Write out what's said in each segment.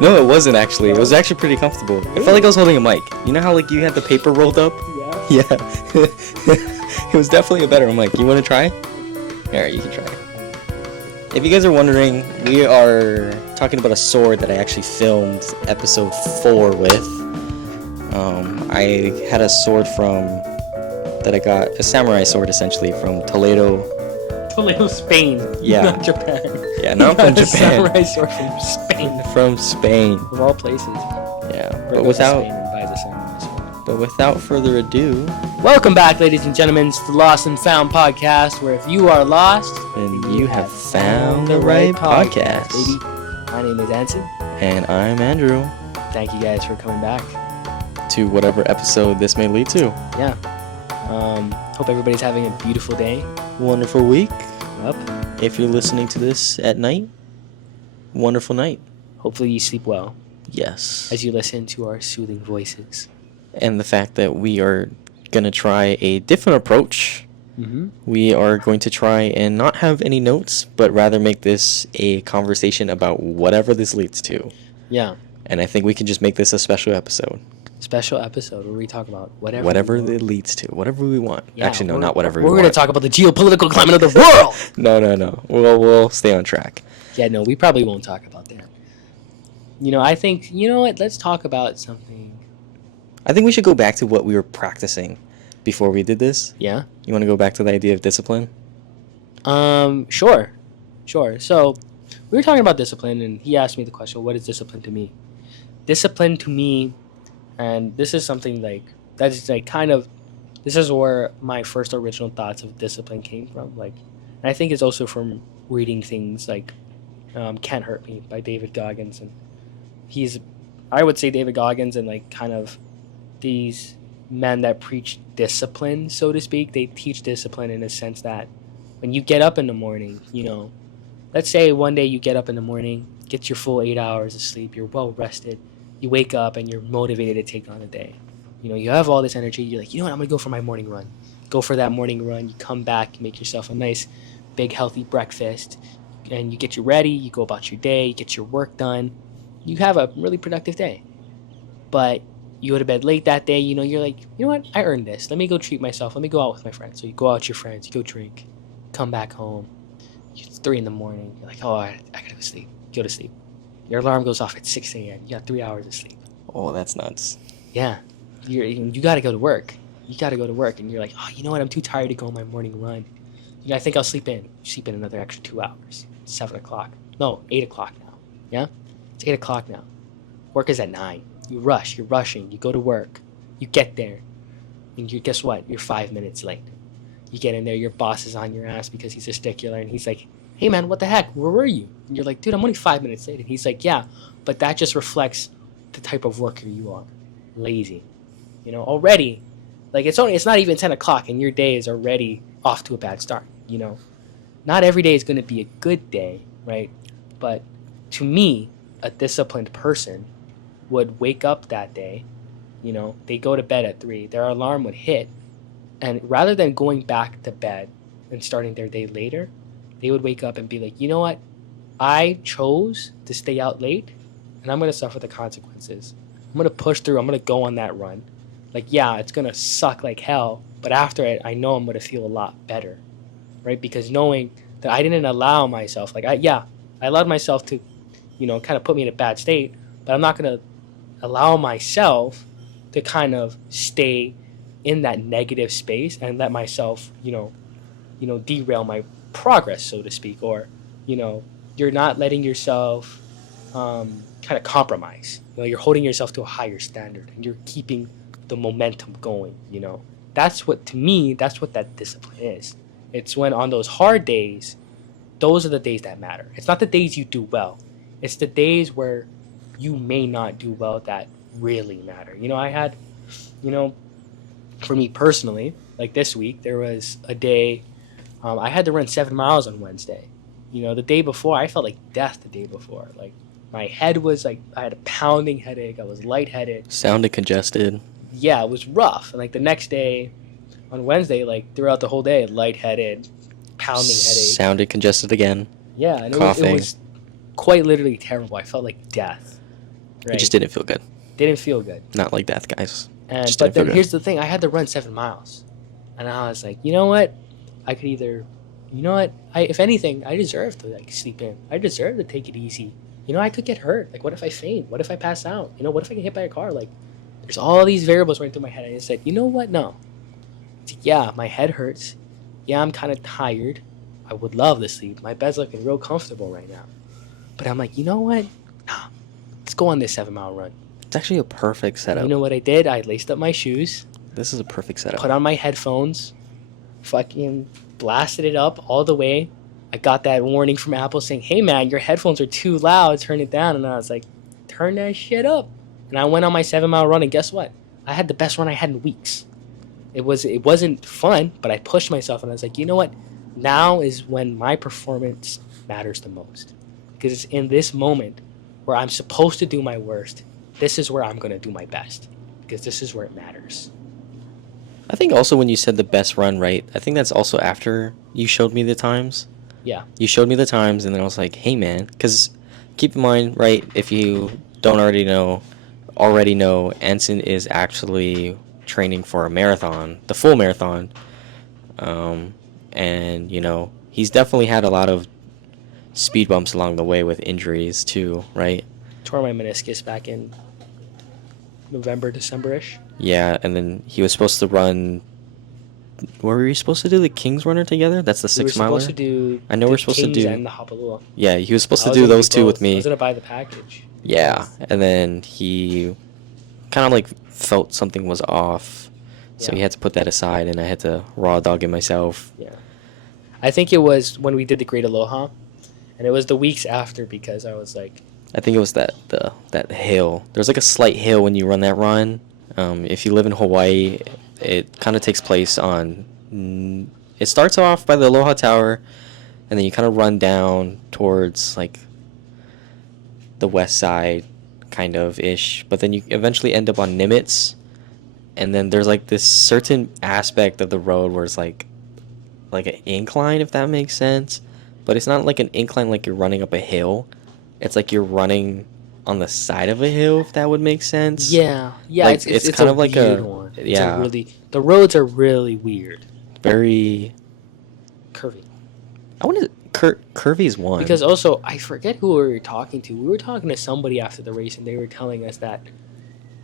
No, it wasn't actually. It was actually pretty comfortable. I felt like I was holding a mic. You know how like you had the paper rolled up? Yeah. Yeah. It was definitely a better mic. You want to try? Alright, you can try. If you guys are wondering, we are talking about a sword that I actually filmed episode 4 with. I had a sword that I got, a samurai sword essentially, from Toledo, Spain. Yeah. Not Japan. Yeah, not from A Japan. samurai sword from Spain. From Spain. Of all places. Yeah, But without further ado, welcome back, ladies and gentlemen, to the Lost and Found podcast, where if you are lost, then you have found the right podcast. Baby. My name is Anson. And I'm Andrew. Thank you guys for coming back. To whatever episode this may lead to. Yeah. Hope everybody's having a beautiful day. Wonderful week. Yep. If you're listening to this at night, wonderful night. Hopefully you sleep well Yes. as you listen to our soothing voices. And the fact that we are going to try a different approach. Mm-hmm. We are going to try and not have any notes, but rather make this a conversation about whatever this leads to. Yeah. And I think we can just make this a special episode. Special episode where we talk about whatever it leads to, whatever we want. Yeah, Actually, no, not whatever we want. We're going to want. talk about the geopolitical climate of the world. No. We'll stay on track. Yeah, no, we probably won't talk about that. I think, you know what? Let's talk about something. I think we should go back to what we were practicing before we did this. Yeah? You want to go back to the idea of discipline? Sure. So, we were talking about discipline, and he asked me the question, what is discipline to me? Discipline to me, and this is something this is where my first original thoughts of discipline came from. And I think it's also from reading things like Can't Hurt Me by David Goggins. And I would say David Goggins and kind of these men that preach discipline, so to speak. They teach discipline in a sense that when you get up in the morning, let's say one day you get up in the morning, get your full 8 hours of sleep, you're well rested, you wake up and you're motivated to take on the day. You have all this energy, you're like, you know what, I'm going to go for my morning run. Go for that morning run, you come back, you make yourself a nice, big, healthy breakfast, and you get you ready, you go about your day, you get your work done, you have a really productive day. But you go to bed late that day, you're like, you know what, I earned this, let me go treat myself, let me go out with my friends. So you go out with your friends, you go drink, come back home, it's 3 a.m, you're like, oh, I gotta go sleep. Go to sleep. Your alarm goes off at 6 a.m. You got 3 hours of sleep. Oh, that's nuts. Yeah. You got to go to work. And you're like, oh, you know what? I'm too tired to go on my morning run. I think I'll sleep in. You sleep in another extra 2 hours. 7 o'clock. No, 8 o'clock now. Yeah? It's 8 o'clock now. Work is at 9. You rush. You're rushing. You go to work. You get there. And guess what? You're 5 minutes late. You get in there. Your boss is on your ass because he's a stickler. And he's like, hey, man, what the heck? Where were you? And you're like, dude, I'm only 5 minutes late. And he's like, yeah, but that just reflects the type of worker you are. Lazy. Already. It's not even 10 o'clock and your day is already off to a bad start. Not every day is going to be a good day, right? But to me, a disciplined person would wake up that day. They go to bed at 3. Their alarm would hit. And rather than going back to bed and starting their day later, they would wake up and be like, you know what? I chose to stay out late, and I'm going to suffer the consequences. I'm going to push through. I'm going to go on that run. Yeah, it's going to suck like hell, but after it, I know I'm going to feel a lot better, right? Because knowing that I didn't allow myself, I allowed myself to, kind of put me in a bad state, but I'm not going to allow myself to kind of stay in that negative space and let myself, derail my progress, so to speak, or you're not letting yourself kind of compromise. You're holding yourself to a higher standard and you're keeping the momentum going. That's what that discipline is. It's when on those hard days, those are the days that matter. It's not the days you do well, it's the days where you may not do well that really matter. I had, for me personally, this week there was a day I had to run 7 miles on Wednesday. The day before, I felt like death the day before. My head was I had a pounding headache. I was lightheaded. Sounded congested. Yeah, it was rough. And the next day, on Wednesday, throughout the whole day, lightheaded, pounding headache. Sounded congested again. Yeah, and coughing. it was quite literally terrible. I felt like death. Right? It just didn't feel good. Didn't feel good. Not like death, guys. And Just but didn't feel then good. here's the thing: I had to run 7 miles, and I was like, you know what? I could either, you know what? If anything, I deserve to like sleep in. I deserve to take it easy. You know, I could get hurt. Like, what if I faint? What if I pass out? You know, what if I get hit by a car? Like, there's all these variables running through my head. And I said, you know what? No. Yeah, my head hurts. Yeah, I'm kind of tired. I would love to sleep. My bed's looking real comfortable right now. But I'm like, you know what? Nah, let's go on this 7-mile run. It's actually a perfect setup. You know what I did? I laced up my shoes, This is a perfect setup. put on my headphones, fucking blasted it up all the way. I got that warning from Apple saying, hey man, your headphones are too loud, turn it down. And I was like, turn that shit up. And I went on my 7-mile run, and guess what? I had the best run I had in weeks. It wasn't fun, but I pushed myself, and I was like, you know what? Now is when my performance matters the most. Because it's in this moment where I'm supposed to do my worst. This is where I'm going to do my best. Because this is where it matters. I think also when you said the best run, right? I think that's also after you showed me the times. Yeah. You showed me the times, and then I was like, hey man, because keep in mind, right, if you don't already know, Anson is actually training for a marathon, the full marathon. And, you know, he's definitely had a lot of speed bumps along the way with injuries too, right? Tore my meniscus back in November, December-ish. Yeah, and then he was supposed to run. Were we supposed to do the Kings runner together? That's the 6 miler. We were supposed to do. I know the we're supposed Kings to do. and the Hapalua. Yeah, he was supposed I to was do gonna those two both. with me. I was gonna buy the package. Yeah, and then he kind of like felt something was off, so he Yeah. had to put that aside, and I had to raw dog it myself. Yeah. I think it was when we did the Great Aloha, and it was the weeks after because I was like, I think it was that hill. There's like a slight hill when you run that run. If you live in Hawaii, it kind of takes place on. It starts off by the Aloha Tower, and then you kind of run down towards like the west side, kind of ish. But then you eventually end up on Nimitz, and then there's like this certain aspect of the road where it's like an incline, if that makes sense. But it's not like an incline like you're running up a hill. It's like you're running on the side of a hill, if that would make sense. yeah, Like, it's kind a of like weird a- one. yeah. The roads are really weird, Very. curvy. I want to. Curvy is one. Because also, I forget who we were talking to. We were talking to somebody after the race, and they were telling us that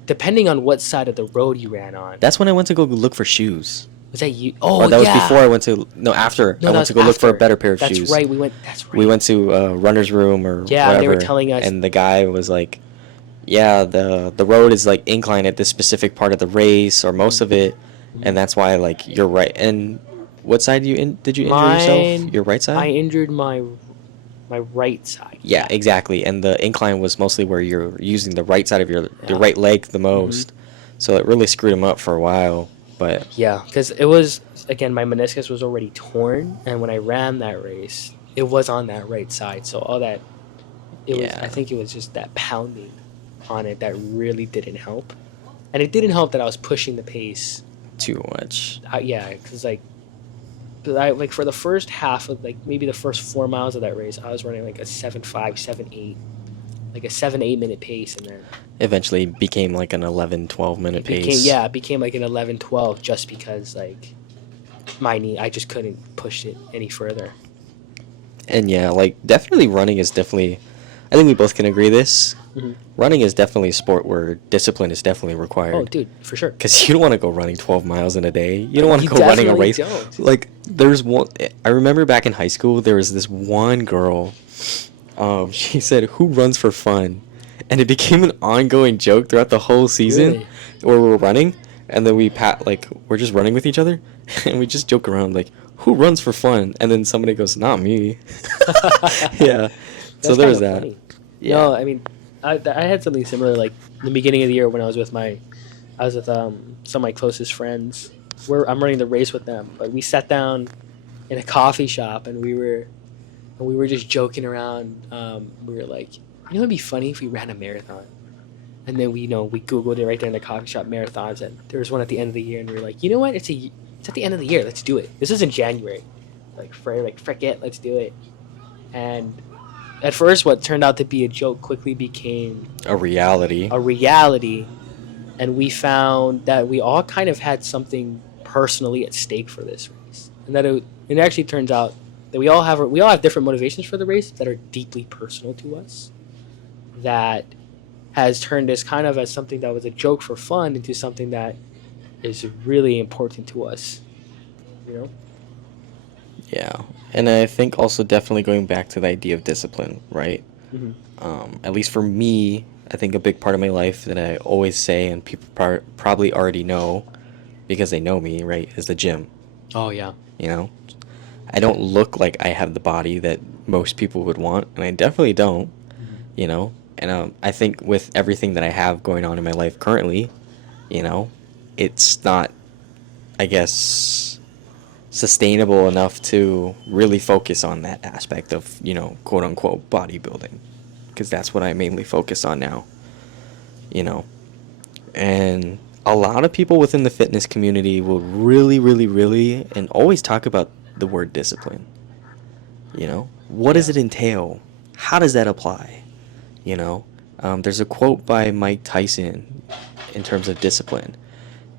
depending on what side of the road you ran on, That's when I went to go look for shoes. was that you? Or Oh, that yeah. was before I went to. No, after. No, I that went was to go look for a after. better pair of That's shoes. right. That's right. We went to runner's room or Yeah, whatever. they were telling us. And the guy was like, yeah, the road is like inclined at this specific part of the race or most of it, and that's why like you're right. And what side did you injure yourself? Your right side? I injured my right side. Yeah, exactly. And the incline was mostly where you're using the right side of your right leg the most. So it really screwed him up for a while. But Yeah, because it was, again, my meniscus was already torn, and when I ran that race, it was on that right side. So all that, I think it was just that pounding on it that really didn't help. And it didn't help that I was pushing the pace. too much. Because like for the first half of like maybe the first 4 miles of that race, I was running like a 7.5, 7.8, like a 7-8 minute pace, and then Eventually became like an 11, 12 minute pace. it became like an 11-12 just because like my knee, I just couldn't push it any further. And yeah, like definitely running is definitely, I think we both can agree this. Mhm. Running is definitely a sport where discipline is definitely required. Oh, dude, for sure. Because you don't want to go running 12 miles in a day. You don't want to You go running a definitely race. don't. Like, there's one. I remember back in high school, there was this one girl. She said, "Who runs for fun?" And it became an ongoing joke throughout the whole season Really? where we're running. And then we're just running with each other. And we just joke around, like, who runs for fun? And then somebody goes, not me. Yeah. So That's there's kinda that. funny. Yeah. No, I mean, I had something similar. Like in the beginning of the year when I was with some of my closest friends. I'm running the race with them, but we sat down in a coffee shop and we were just joking around. We were like, it'd be funny if we ran a marathon. And then we Googled it right there in the coffee shop, marathons, and there was one at the end of the year, and we were like, you know what? It's at the end of the year. Let's do it. This is in January. Frick it, let's do it. And at first, what turned out to be a joke quickly became A reality. a reality. And we found that we all kind of had something personally at stake for this race. And that it actually turns out that we all have different motivations for the race that are deeply personal to us. That has turned this kind of as something that was a joke for fun into something that is really important to us. You know? Yeah. And I think also definitely going back to the idea of discipline, right? Mm-hmm. At least for me, I think a big part of my life that I always say, and people probably already know because they know me, right, is the gym. Oh, yeah. You know, I don't look like I have the body that most people would want, and I definitely don't. Mm-hmm. You know, and I think with everything that I have going on in my life currently, you know, it's not, I guess, sustainable enough to really focus on that aspect of, you know, quote unquote bodybuilding, because that's what I mainly focus on now, you know. And a lot of people within the fitness community will really, really, really, and always talk about the word discipline. You know, what does it entail? How does that apply? You know, there's a quote by Mike Tyson in terms of discipline,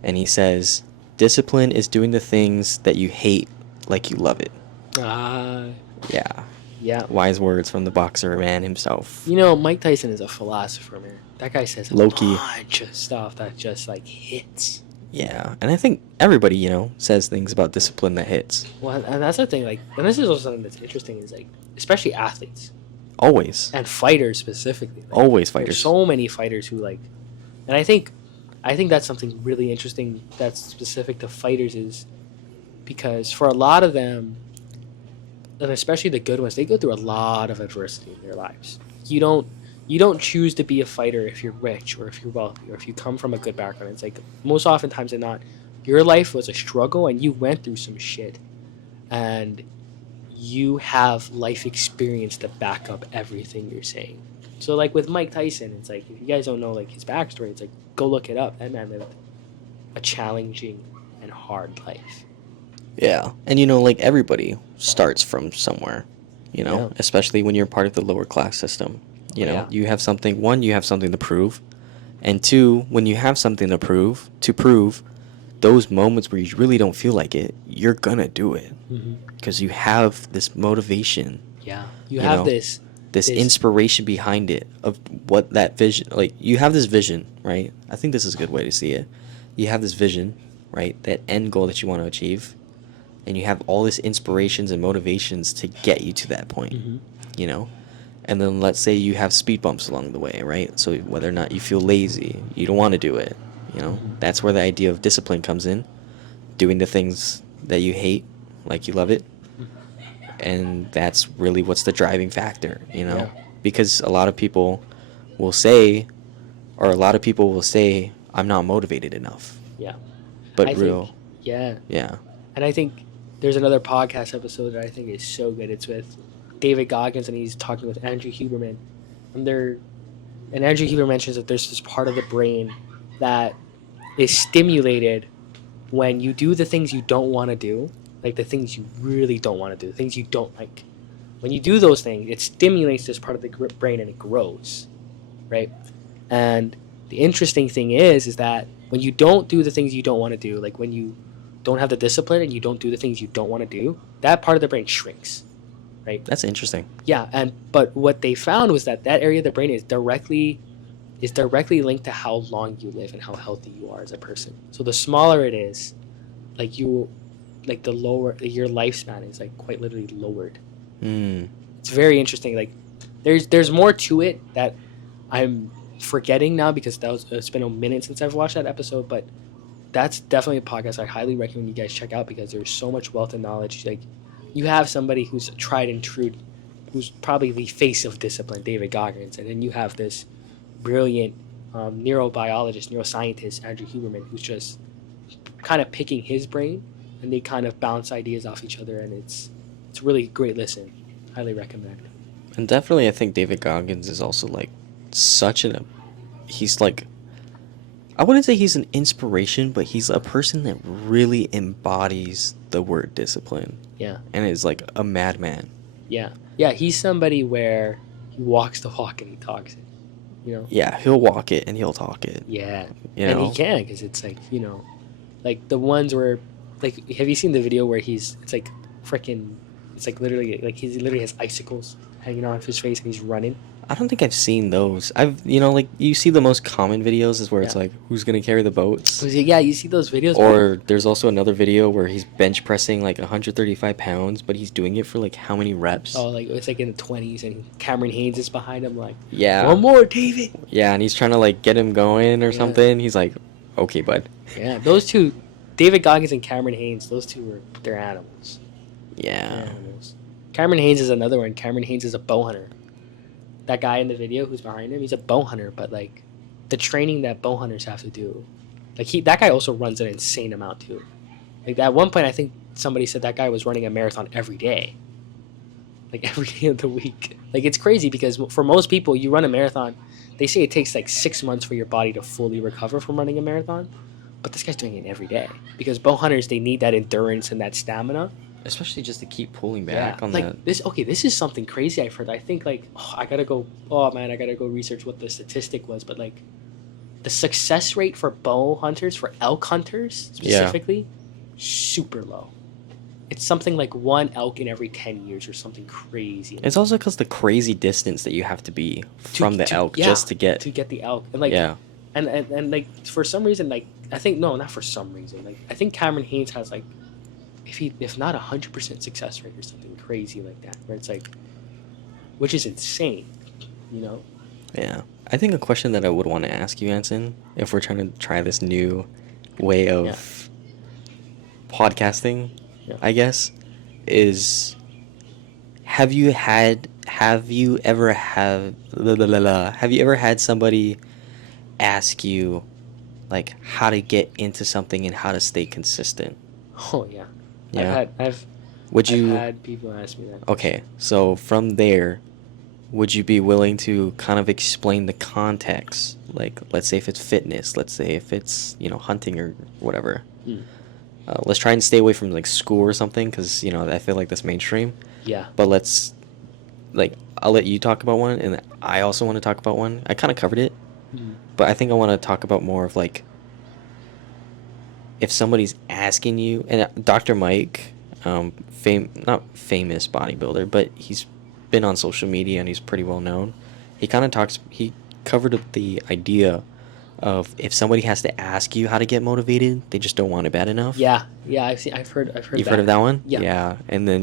and he says, "Discipline is doing the things that you hate like you love it." Yeah. Yeah. Wise words from the boxer man himself. You know, Mike Tyson is a philosopher, man. That guy says a Low-key. bunch of stuff that just, like, hits. Yeah, and I think everybody, you know, says things about discipline that hits. Well, and that's the thing, like, and this is also something that's interesting, is, like, especially athletes. Always. And fighters specifically. Like, Always there's fighters. so many fighters who, like, and I think that's something really interesting that's specific to fighters, is because for a lot of them, and especially the good ones, they go through a lot of adversity in their lives. You don't choose to be a fighter if you're rich or if you're wealthy or if you come from a good background. It's like most oftentimes than not, your life was a struggle and you went through some shit, and you have life experience to back up everything you're saying. So like with Mike Tyson, it's like, if you guys don't know like his backstory, it's like, go look it up. That man lived a challenging and hard life. Yeah, and you know, like everybody starts from somewhere, you know, Yeah. especially when you're part of the lower class system. You know, Yeah. you have something, one, you have something to prove, and two, when you have something to prove, those moments where you really don't feel like it, you're gonna do it because you have this motivation. Yeah, you have know, this inspiration behind it of what that vision, like you have this vision, right? I think this is a good way to see it. You have this vision, right? That end goal that you want to achieve, and you have all this inspirations and motivations to get you to that point, you know? And then let's say you have speed bumps along the way, right? So whether or not you feel lazy, you don't want to do it, you know? That's where the idea of discipline comes in. Doing the things that you hate like you love it. And that's really what's the driving factor, you know? Yeah. Because a lot of people will say, I'm not motivated enough. Yeah. But Yeah. Yeah. And I think there's another podcast episode that I think is so good. It's with David Goggins, and he's talking with Andrew Huberman. And Andrew Huberman mentions that there's this part of the brain that is stimulated when you do the things you don't want to do, like the things you really don't want to do, the things you don't like. When you do those things, it stimulates this part of the brain and it grows, right? And the interesting thing is that when you don't do the things you don't want to do, like when you don't have the discipline and you don't do the things you don't want to do, that part of the brain shrinks, right? That's interesting. Yeah, but what they found was that area of the brain is directly linked to how long you live and how healthy you are as a person. So the smaller it is, the lower your lifespan is, like, quite literally lowered. It's very interesting. Like there's more to it that I'm forgetting now because it's been a minute since I've watched that episode, but that's definitely a podcast I highly recommend you guys check out because there's so much wealth and knowledge. Like, you have somebody who's tried and true, who's probably the face of discipline, David Goggins, and then you have this brilliant neuroscientist, Andrew Huberman, who's just kind of picking his brain, and they kind of bounce ideas off each other, and it's really a great listen. Highly recommend. And definitely I think David Goggins is also like he's like, I wouldn't say he's an inspiration, but he's a person that really embodies the word discipline. Yeah. And is like a madman. Yeah. Yeah, he's somebody where he walks the walk and he talks it. You know? Yeah, he'll walk it and he'll talk it. Yeah. You And know? he can, because it's like, you know, like the ones where, like, have you seen the video where it's like freaking, it's like literally, like he literally has icicles hanging off his face and he's running. I don't think I've seen those. Like you see the most common videos is where it's Yeah. like, who's gonna carry the boats? So, yeah, you see those videos. Or there's also another video where he's bench pressing like 135 pounds, but he's doing it for like how many reps? Oh, like it's like in the 20s, and Cameron Haynes is behind him, like, Yeah. one more, David. Yeah, and he's trying to like get him going or Yeah. something. He's like, okay, bud. Yeah, those two, David Goggins and Cameron Haynes, those two they're animals. Yeah. They're animals. Cameron Haynes is another one. Cameron Haynes is a bow hunter. That guy in the video who's behind him, he's a bow hunter, but like the training that bow hunters have to do, like that guy also runs an insane amount too. Like at one point, I think somebody said that guy was running a marathon every day, like every day of the week. Like it's crazy because for most people, you run a marathon, they say it takes like 6 months for your body to fully recover from running a marathon, but this guy's doing it every day because bow hunters, they need that endurance and that stamina. Especially just to keep pulling back on like that. this is something crazy I've heard. I think like I gotta go research what the statistic was, but like the success rate for bow hunters, for elk hunters specifically, super low. It's something like one elk in every 10 years or something crazy. It's also because the crazy distance that you have to be from the elk just to get the elk. And like and like for some reason, like I think not for some reason, like I think Cameron Haynes has like if not 100% success rate or something crazy like that, where it's like, which is insane, you know? Yeah. I think a question that I would want to ask you, Anson, if we're trying to try this new way of podcasting, I guess, is have you ever had somebody ask you like how to get into something and how to stay consistent? Oh yeah. Yeah. I've had people ask me that. Okay, so from there, would you be willing to kind of explain the context? Like, let's say if it's fitness, let's say if it's, hunting or whatever. Let's try and stay away from, like, school or something, because, I feel like that's mainstream. Yeah. But I'll let you talk about one, and I also want to talk about one. I kind of covered it, but I think I want to talk about more of, like, if somebody's asking you, and Dr. Mike, not famous bodybuilder, but he's been on social media and he's pretty well known. He covered the idea of if somebody has to ask you how to get motivated, they just don't want it bad enough. Yeah, I've heard. You've heard of that one? Yeah. Yeah, and then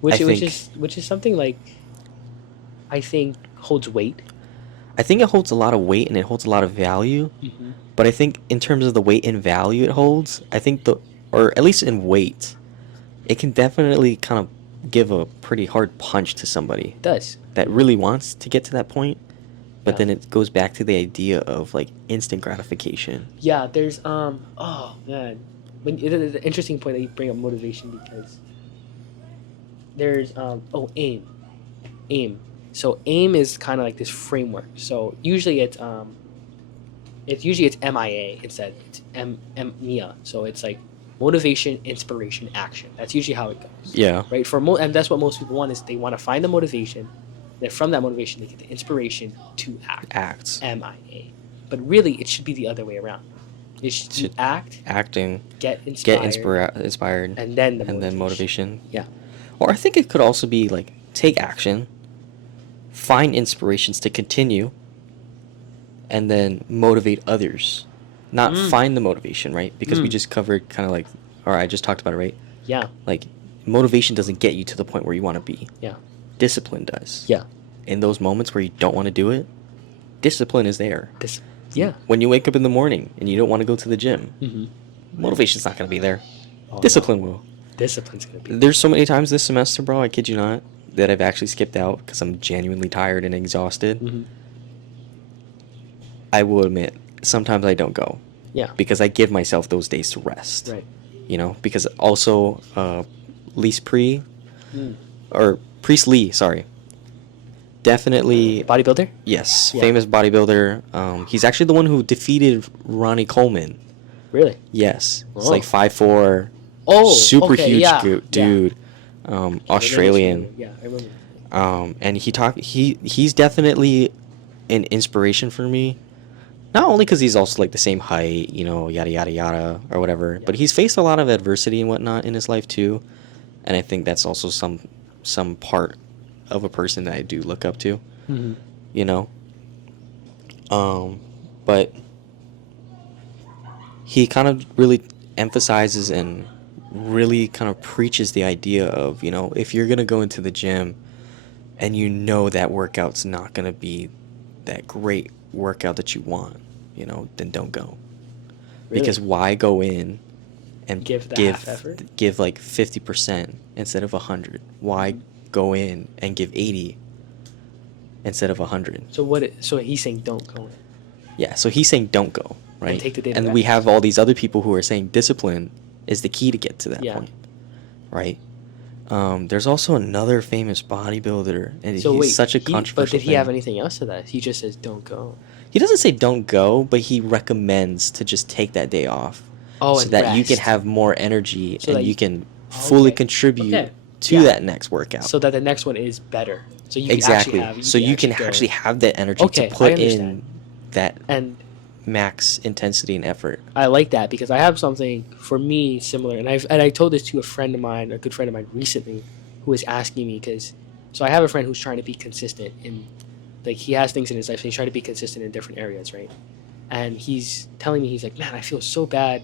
which is something like I think holds weight. I think it holds a lot of weight and it holds a lot of value. Mm-hmm. But I think in terms of the weight and value it holds, I think or at least in weight, it can definitely kind of give a pretty hard punch to somebody. It does. That really wants to get to that point, but then it goes back to the idea of like instant gratification. Yeah, there's oh man, it's an interesting point that you bring up motivation because there's aim. So aim is kind of like this framework. So usually it's MIA instead. It's MIA. So it's like motivation, inspiration, action. That's usually how it goes. Yeah. Right. And that's what most people want is they want to find the motivation. Then from that motivation, they get the inspiration to act. Acts. MIA. But really, it should be the other way around. It should acting, get inspired, and then motivation. Yeah. Or I think it could also be like take action, find inspirations to continue, and then motivate others. Not find the motivation, right? Because we just covered kind of like, or I just talked about it, right? Yeah. Like motivation doesn't get you to the point where you want to be. Yeah. Discipline does. Yeah. In those moments where you don't want to do it, discipline is there. Yeah. When you wake up in the morning and you don't want to go to the gym, motivation's not going to be there. Discipline will. Discipline's going to be. There's so many times this semester, bro, I kid you not, that I've actually skipped out because I'm genuinely tired and exhausted. I will admit, sometimes I don't go. Yeah. Because I give myself those days to rest. Right. Because also, Priest Lee, sorry. Definitely. Bodybuilder? Yes. Yeah. Famous bodybuilder. He's actually the one who defeated Ronnie Coleman. Really? Yes. It's Oh. like 5'4". Oh, super okay, huge yeah, dude. Australian. Yeah, I remember. And he's definitely an inspiration for me. Not only because he's also like the same height, you know, yada yada yada or whatever, Yeah. but he's faced a lot of adversity and whatnot in his life too, and I think that's also some part of a person that I do look up to, Mm-hmm. you know. But he kind of really emphasizes and really kind of preaches the idea of, you know, if you're gonna go into the gym and you know that workout's not gonna be that great workout that you want, you know, then don't go. Really? Because why go in and Give the half effort? give like 50% instead of 100? Why go in and give 80 instead of 100? So he's saying don't go in. Yeah, so he's saying don't go, right? And take the day to And we rest. have all these other people who are saying discipline is the key to get to that Yeah. point, right? There's also another famous bodybuilder, and So he's wait, such a controversial but did he thing. have anything else to that? He just says don't go. He doesn't say don't go, but he recommends to just take that day off, Oh, so and that you can rest. have more energy So that and you you- can fully Okay. contribute Okay. to Yeah. that next workout. So that the next one is better. So you Exactly. can actually have. So you can go. actually have that energy Okay, to I put understand. in that And max intensity and effort. I like that because I have something for me similar, and I told this to a friend of mine, a good friend of mine recently, who was asking me so I have a friend who's trying to be consistent in, like he has things in his life, and he's trying to be consistent in different areas, right? And he's telling me, he's like, man, I feel so bad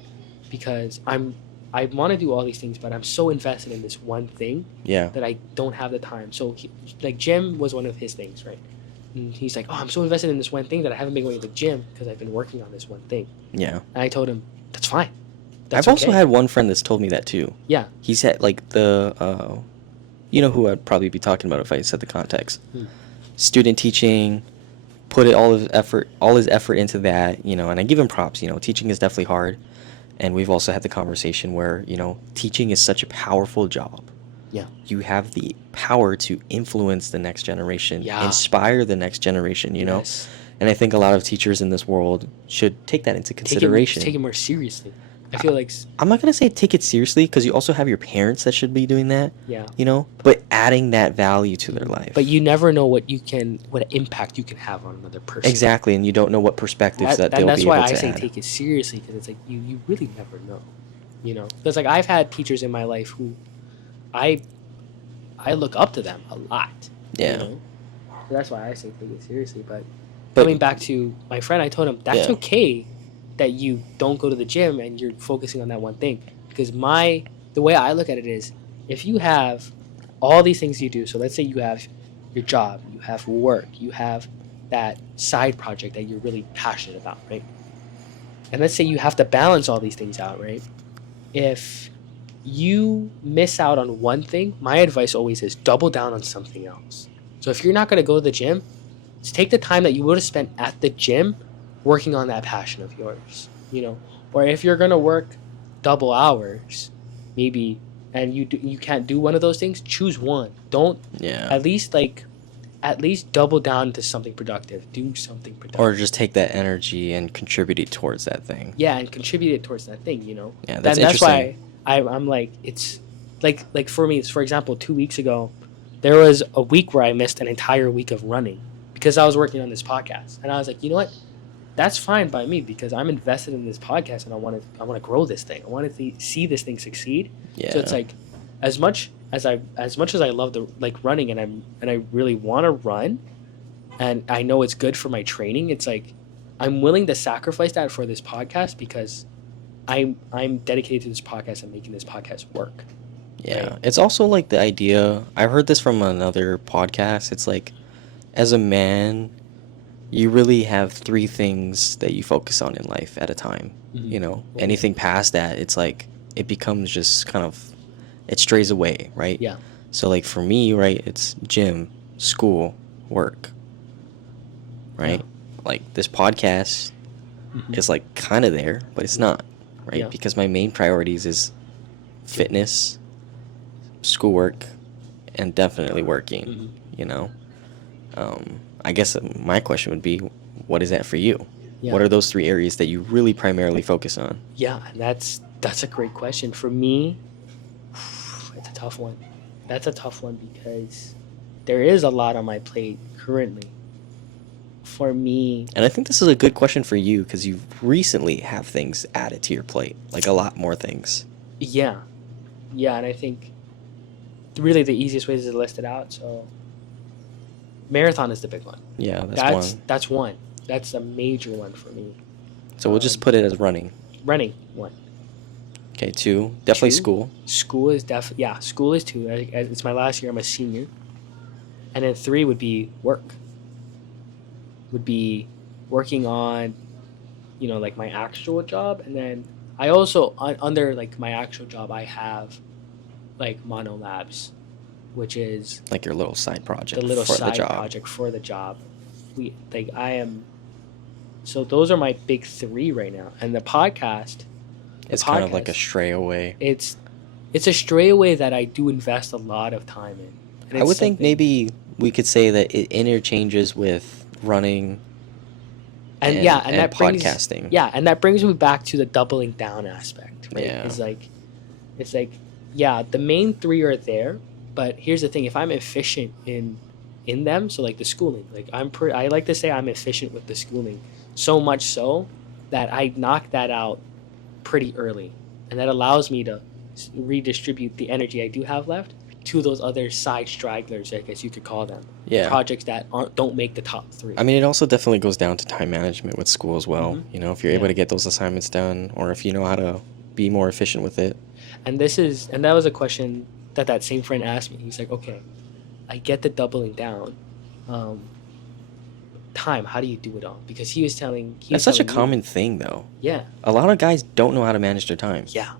because I want to do all these things, but I'm so invested in this one thing Yeah. that I don't have the time. So like gym was one of his things, right? And he's like, oh, I'm so invested in this one thing that I haven't been going to the gym because I've been working on this one thing. Yeah. And I told him, that's fine. That's I've also okay." had one friend that's told me that too. Yeah. He said like you know who I'd probably be talking about if I said the context. Student teaching, put all his effort into that, you know, and I give him props, you know, teaching is definitely hard. And we've also had the conversation where, you know, teaching is such a powerful job. Yeah. You have the power to influence the next generation, Yeah. inspire the next generation, you know? Yes. And I think a lot of teachers in this world should take that into consideration. Take it more seriously. I feel like I'm not going to say take it seriously because you also have your parents that should be doing that, yeah. you know, but adding that value to their life. But you never know what impact you can have on another person. Exactly, and you don't know what perspectives that they'll be able to add. That's why I say take it seriously, because it's like you really never know, you know. Because like I've had teachers in my life who I look up to them a lot. Yeah. You know? So that's why I say take it seriously. But But- coming back to my friend, I told him that's Yeah. okay that you don't go to the gym and you're focusing on that one thing. Because the way I look at it is, if you have all these things you do, so let's say you have your job, you have work, you have that side project that you're really passionate about, right? And let's say you have to balance all these things out, right? If you miss out on one thing, my advice always is double down on something else. So if you're not going to go to the gym, just take the time that you would have spent at the gym working on that passion of yours, you know. Or if you're going to work double hours, maybe, and you can't do one of those things, choose one. Don't Yeah. at least double down to something productive. Do something productive. Or just take that energy and contribute it towards that thing. Yeah, and contribute it towards that thing, you know. Yeah, that's That's why interesting. I'm like, it's like for me, for example, 2 weeks ago, there was a week where I missed an entire week of running because I was working on this podcast, and I was like, you know what, that's fine by me because I'm invested in this podcast and I want to grow this thing. I want to see this thing succeed. Yeah. So it's like, as much as I love running and I really want to run, and I know it's good for my training, it's like I'm willing to sacrifice that for this podcast because I'm dedicated to this podcast and making this podcast work. Yeah. Right. It's also like the idea, I heard this from another podcast. It's like, as a man, you really have 3 things that you focus on in life at a time. Mhm. You know, Yeah. anything past that, it's like, it becomes just kind of, it strays away, right? Yeah. So like for me, right, it's gym, school, work, right? Yeah. Like this podcast Mhm. is like kind of there, but it's not, right? Yeah. Because my main priorities is fitness, schoolwork, and definitely working, Mhm. you know? I guess my question would be, what is that for you? Yeah. What are those 3 areas that you really primarily focus on? Yeah, and that's a great question. For me, it's a tough one. That's a tough one because there is a lot on my plate currently. For me, And I think this is a good question for you because you recently have things added to your plate, like a lot more things. yeah. Yeah, and I think really the easiest way is to list it out. So marathon is the big one. Yeah, that's one. That's one. That's a major one for me. So we'll just put it as running. Running, one. Okay, two. Definitely Two. school. School is school is two. It's my last year. I'm a senior. And then three would be work. Would be working on, like my actual job. And then I also, under like my actual job, I have like Mono Labs, which is Like your little side project the little for side the job. project for the job. So those are my big three right now. And the podcast, It's kind of like a stray away. it's a stray away that I do invest a lot of time in. And I would think maybe we could say that it interchanges with running and that podcasting. And that brings me back to the doubling down aspect, right? Yeah. It's like the main three are there, but here's the thing: if I'm efficient in them, so like the schooling, like I like to say I'm efficient with the schooling, so much so that I knock that out pretty early, and that allows me to redistribute the energy I do have left to those other side stragglers, I guess you could call them. Yeah. Projects that don't make the top three. I mean, it also definitely goes down to time management with school as well. Mm-hmm. If you're able to get those assignments done, or if you know how to be more efficient with it. And that was a question that same friend asked me. He's like, okay, I get the doubling down. Time, how do you do it all? Because he was telling That's such a me, common thing, though. Yeah. A lot of guys don't know how to manage their time. Yeah.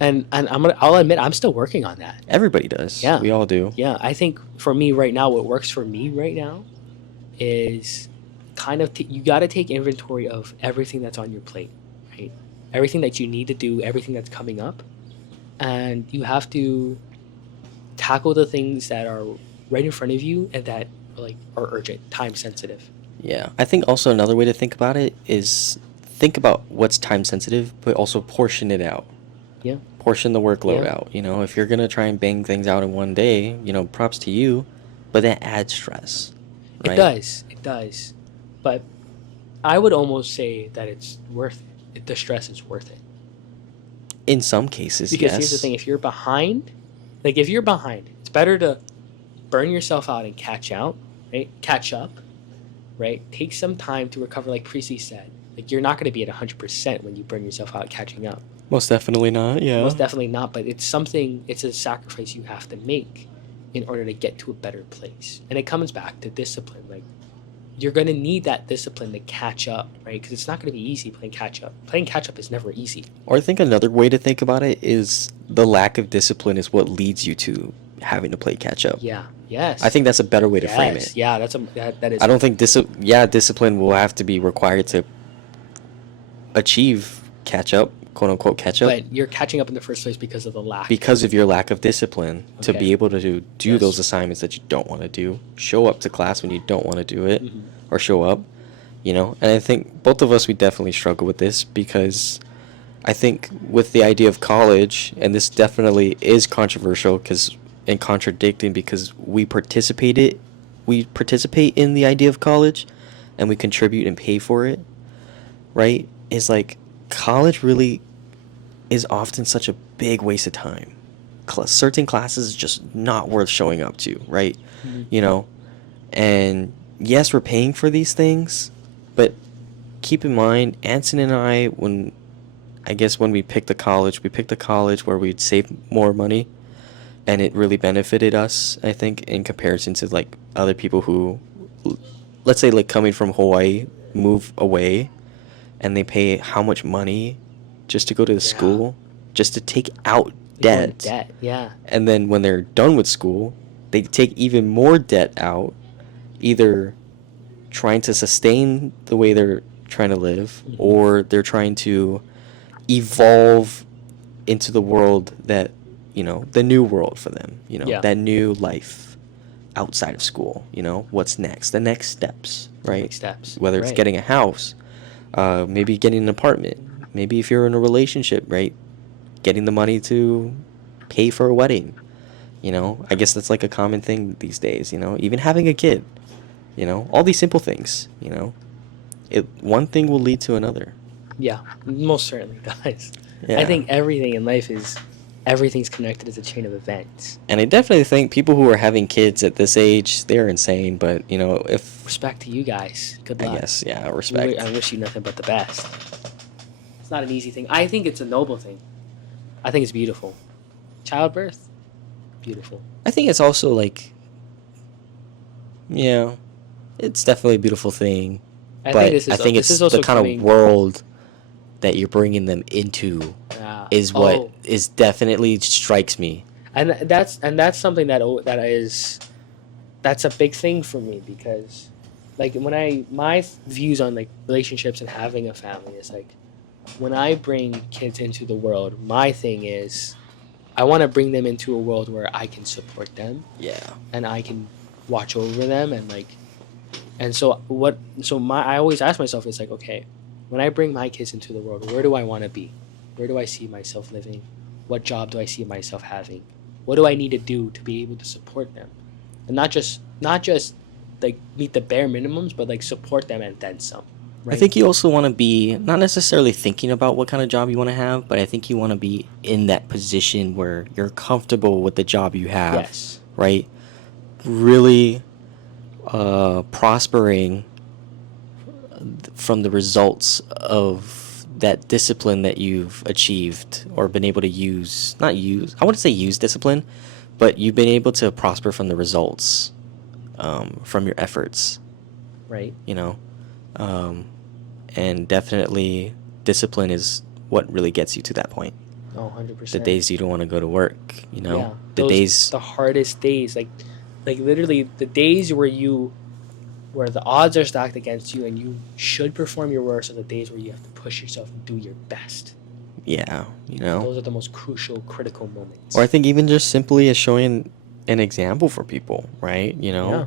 And I'll admit I'm still working on that. Everybody does. Yeah. We all do. Yeah, I think for me right now, what works for me right now is kind of you got to take inventory of everything that's on your plate, right? Everything that you need to do, everything that's coming up, and you have to tackle the things that are right in front of you and that are urgent, time sensitive. Yeah. I think also another way to think about it is think about what's time sensitive, but also portion it out. Yeah. Portion the workload out. If you're going to try and bang things out in one day, props to you, but that adds stress. Right? It does. But I would almost say that it's worth it. The stress is worth it. In some cases, because yes. Here's the thing: if you're behind, it's better to burn yourself out and catch up, right? Take some time to recover, like Precy said. Like you're not going to be at 100% when you burn yourself out catching up. Most definitely not, yeah. Most definitely not, but it's a sacrifice you have to make in order to get to a better place. And it comes back to discipline. Like you're going to need that discipline to catch up, right? Because it's not going to be easy playing catch up. Playing catch up is never easy. Or I think another way to think about it is the lack of discipline is what leads you to having to play catch up. Yeah. Yes. I think that's a better way to frame it. Yeah, that is. I don't think discipline will have to be required to achieve catch up, quote unquote catch up. But you're catching up in the first place because of the lack. Because of your lack of discipline to Okay. be able to do those assignments that you don't want to do, show up to class when you don't want to do it, or show up, And I think both of us, we definitely struggle with this because I think with the idea of college, and this definitely is controversial and contradicting because we participate in the idea of college and we contribute and pay for it, right? Is like college really is often such a big waste of time. Certain classes is just not worth showing up to, right? And yes, we're paying for these things, but keep in mind, Anson and I, when we picked the college where we'd save more money, and it really benefited us, I think, in comparison to like other people who, let's say, like coming from Hawaii, move away, and they pay how much money just to go to the school, just to take out debt. Yeah. And then when they're done with school, they take even more debt out, either trying to sustain the way they're trying to live, or they're trying to evolve into the world that, the new world for them, that new life outside of school, what's next, the next steps, right? Next steps. Whether it's getting a house, maybe getting an apartment, maybe if you're in a relationship, right? Getting the money to pay for a wedding, You know, I guess that's like a common thing these days, you know, even having a kid, you know, all these simple things, you know, one thing will lead to another. Yeah, most certainly does. Yeah. I think everything's connected as a chain of events. And I definitely think people who are having kids at this age, they're insane. But, you know, if... Respect to you guys. Good I luck. guess, yeah, respect. I wish you nothing but the best. It's not an easy thing. I think it's a noble thing. I think it's beautiful. Childbirth, beautiful. I think it's also like... Yeah, it's definitely a beautiful thing. I think it's the kind of world that you're bringing them into is what is definitely strikes me. And that's something that's a big thing for me, because like my views on like relationships and having a family is like, when I bring kids into the world, my thing is I want to bring them into a world where I can support them. Yeah. And I can watch over them, and like, and so I always ask myself, it's like, okay, when I bring my kids into the world, where do I want to be? Where do I see myself living? What job do I see myself having? What do I need to do to be able to support them? And not just like meet the bare minimums, but like support them and then some. Right? I think you also want to be not necessarily thinking about what kind of job you want to have, but I think you want to be in that position where you're comfortable with the job you have. Yes. Right? Really prospering from the results of that discipline that you've achieved or been able to use. I wouldn't say use discipline, but you've been able to prosper from the results from your efforts. Right. You know? And definitely discipline is what really gets you to that point. Oh, 100%. The days you don't want to go to work, you know? Yeah. The hardest days, like literally the days where the odds are stacked against you and you should perform your worst, are the days where you have to push yourself and do your best. Yeah, you know? Those are the most crucial, critical moments. Or I think even just simply as showing an example for people, right? You know? Yeah.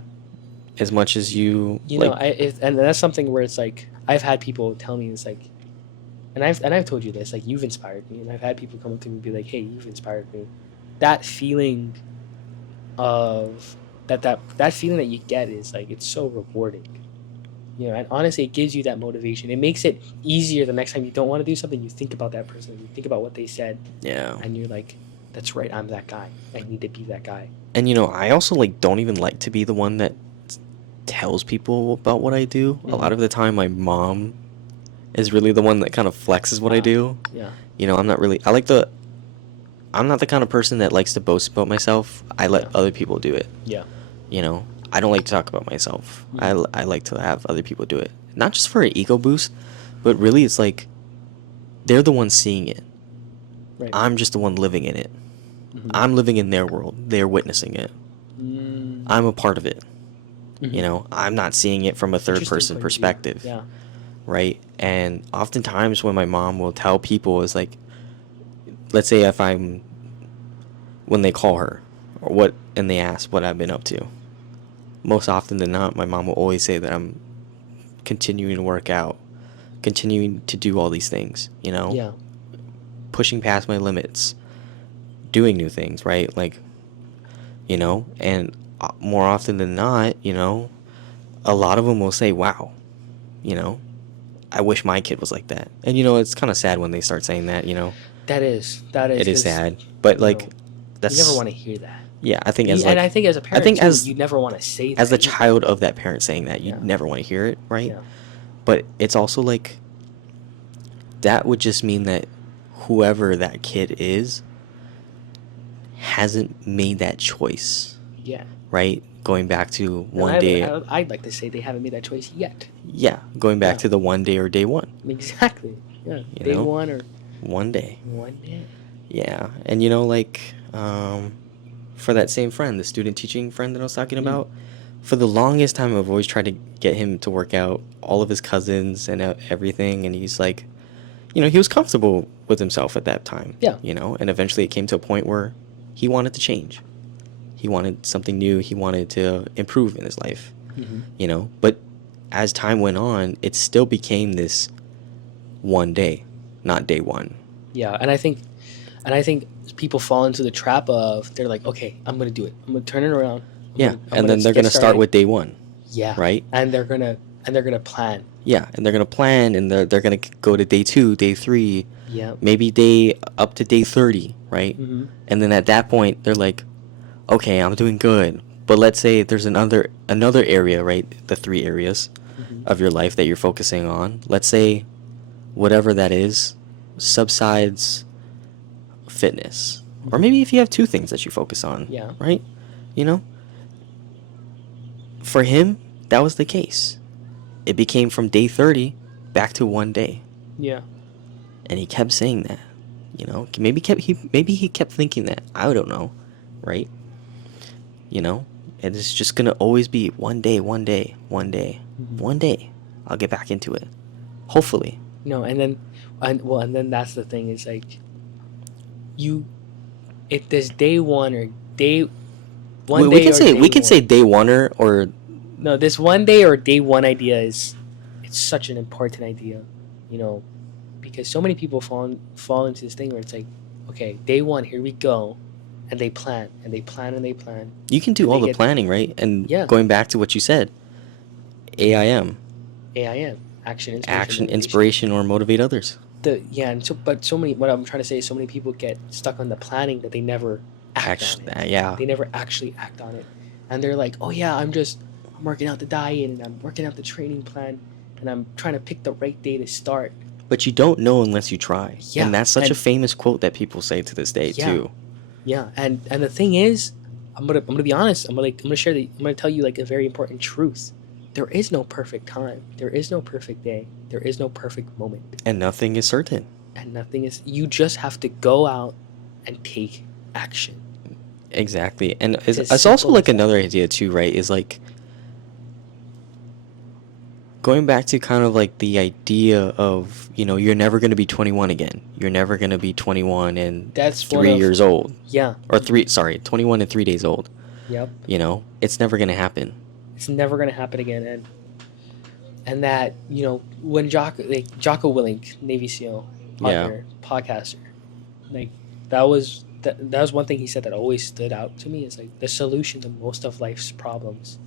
As much as you know, and that's something where it's like, I've had people tell me, it's like, and I've told you this, like, you've inspired me, and I've had people come up to me and be like, hey, you've inspired me. That feeling of that feeling that you get is like, it's so rewarding, you know. And honestly, it gives you that motivation. It makes it easier the next time you don't want to do something. You think about that person, you think about what they said, and you're like, that's right, I'm that guy. I need to be that guy. And you know, I also like don't even like to be the one that tells people about what I do. Mm-hmm. A lot of the time my mom is really the one that kind of flexes what I do. Yeah. You know, I'm not the kind of person that likes to boast about myself. I let other people do it. Yeah. You know, I don't like to talk about myself. Mm-hmm. I like to have other people do it. Not just for an ego boost, but really it's like they're the ones seeing it. Right. I'm just the one living in it. Mm-hmm. I'm living in their world. They're witnessing it. I'm a part of it. Mm-hmm. You know, I'm not seeing it from a third-person perspective. Yeah. Right? And oftentimes when my mom will tell people is like, let's say when they call her and they ask what I've been up to. Most often than not, my mom will always say that I'm continuing to work out, continuing to do all these things, you know? Yeah. Pushing past my limits, doing new things, right? Like, you know, and more often than not, you know, a lot of them will say, wow, you know, I wish my kid was like that. And, you know, it's kind of sad when they start saying that, you know. That is. It is sad. But, like, know, that's... You never want to hear that. Yeah, I think as like... And I think as a parent, you never want to say that. As the child of that parent saying that, you never want to hear it, right? Yeah. But it's also, like, that would just mean that whoever that kid is hasn't made that choice. Yeah. Right? Going back to one day... I'd like to say they haven't made that choice yet. Yeah, going back to the one day or day one. Exactly. Yeah, day one or... One day. One day. Yeah, and you know, like, for that same friend, the student teaching friend that I was talking about, for the longest time I've always tried to get him to work out, all of his cousins and everything, and he's like, you know, he was comfortable with himself at that time. Yeah. You know, and eventually it came to a point where he wanted to change. He wanted something new. He wanted to improve in his life, you know. But as time went on, it still became this one day, not day one. Yeah, and I think And I think people fall into the trap of they're like, okay, I'm gonna do it. I'm gonna turn it around. And then they're get gonna start started. with day one, Yeah. right? And they're gonna plan. Yeah, and they're gonna plan, and they're gonna go to day 2, day 3, Yeah. maybe day up to day 30, right? Mm-hmm. And then at that point, they're like, okay, I'm doing good. But let's say there's another area, right? The 3 areas Mm-hmm. of your life that you're focusing on. Let's say whatever that is subsides fitness. Or maybe if you have 2 things that you focus on, Yeah. right? You know? For him, that was the case. It became from day 30 back to 1 day. Yeah. And he kept saying that. You know, maybe he kept thinking that. I don't know, right? You know, and it's just gonna always be 1 day, 1 day, 1 day, 1 day. I'll get back into it. Hopefully. No, and then that's the thing is like, if there's day one or day one we day can or say day we can one. say day oneer or No, this 1 day or day one idea it's such an important idea, you know, because so many people fall into this thing where it's like, okay, day one, here we go, and they plan and they plan and they plan. You can do all the planning, right? And going back to what you said, AIM, action, inspiration, or motivate others. But so many. What I'm trying to say is, so many people get stuck on the planning that they never act on it. Yeah. They never actually act on it, and they're like, "Oh yeah, I'm working out the diet and I'm working out the training plan, and I'm trying to pick the right day to start." But you don't know unless you try. Yeah, and that's such a famous quote that people say to this day too. Yeah, and the thing is, I'm gonna be honest. I'm gonna tell you like a very important truth. There is no perfect time. There is no perfect day. There is no perfect moment. And nothing is certain. You just have to go out and take action. Exactly. And it's also like another idea too, right? Is like going back to kind of like the idea of, you know, you're never going to be 21 again. You're never going to be 21 and that's 3 years old. Yeah. Or 21 and 3 days old. Yep. You know, it's never going to happen. It's never going to happen again. And that, you know, when Jocko Willink, Navy SEAL, podcaster, like that was one thing he said that always stood out to me is like the solution to most of life's problems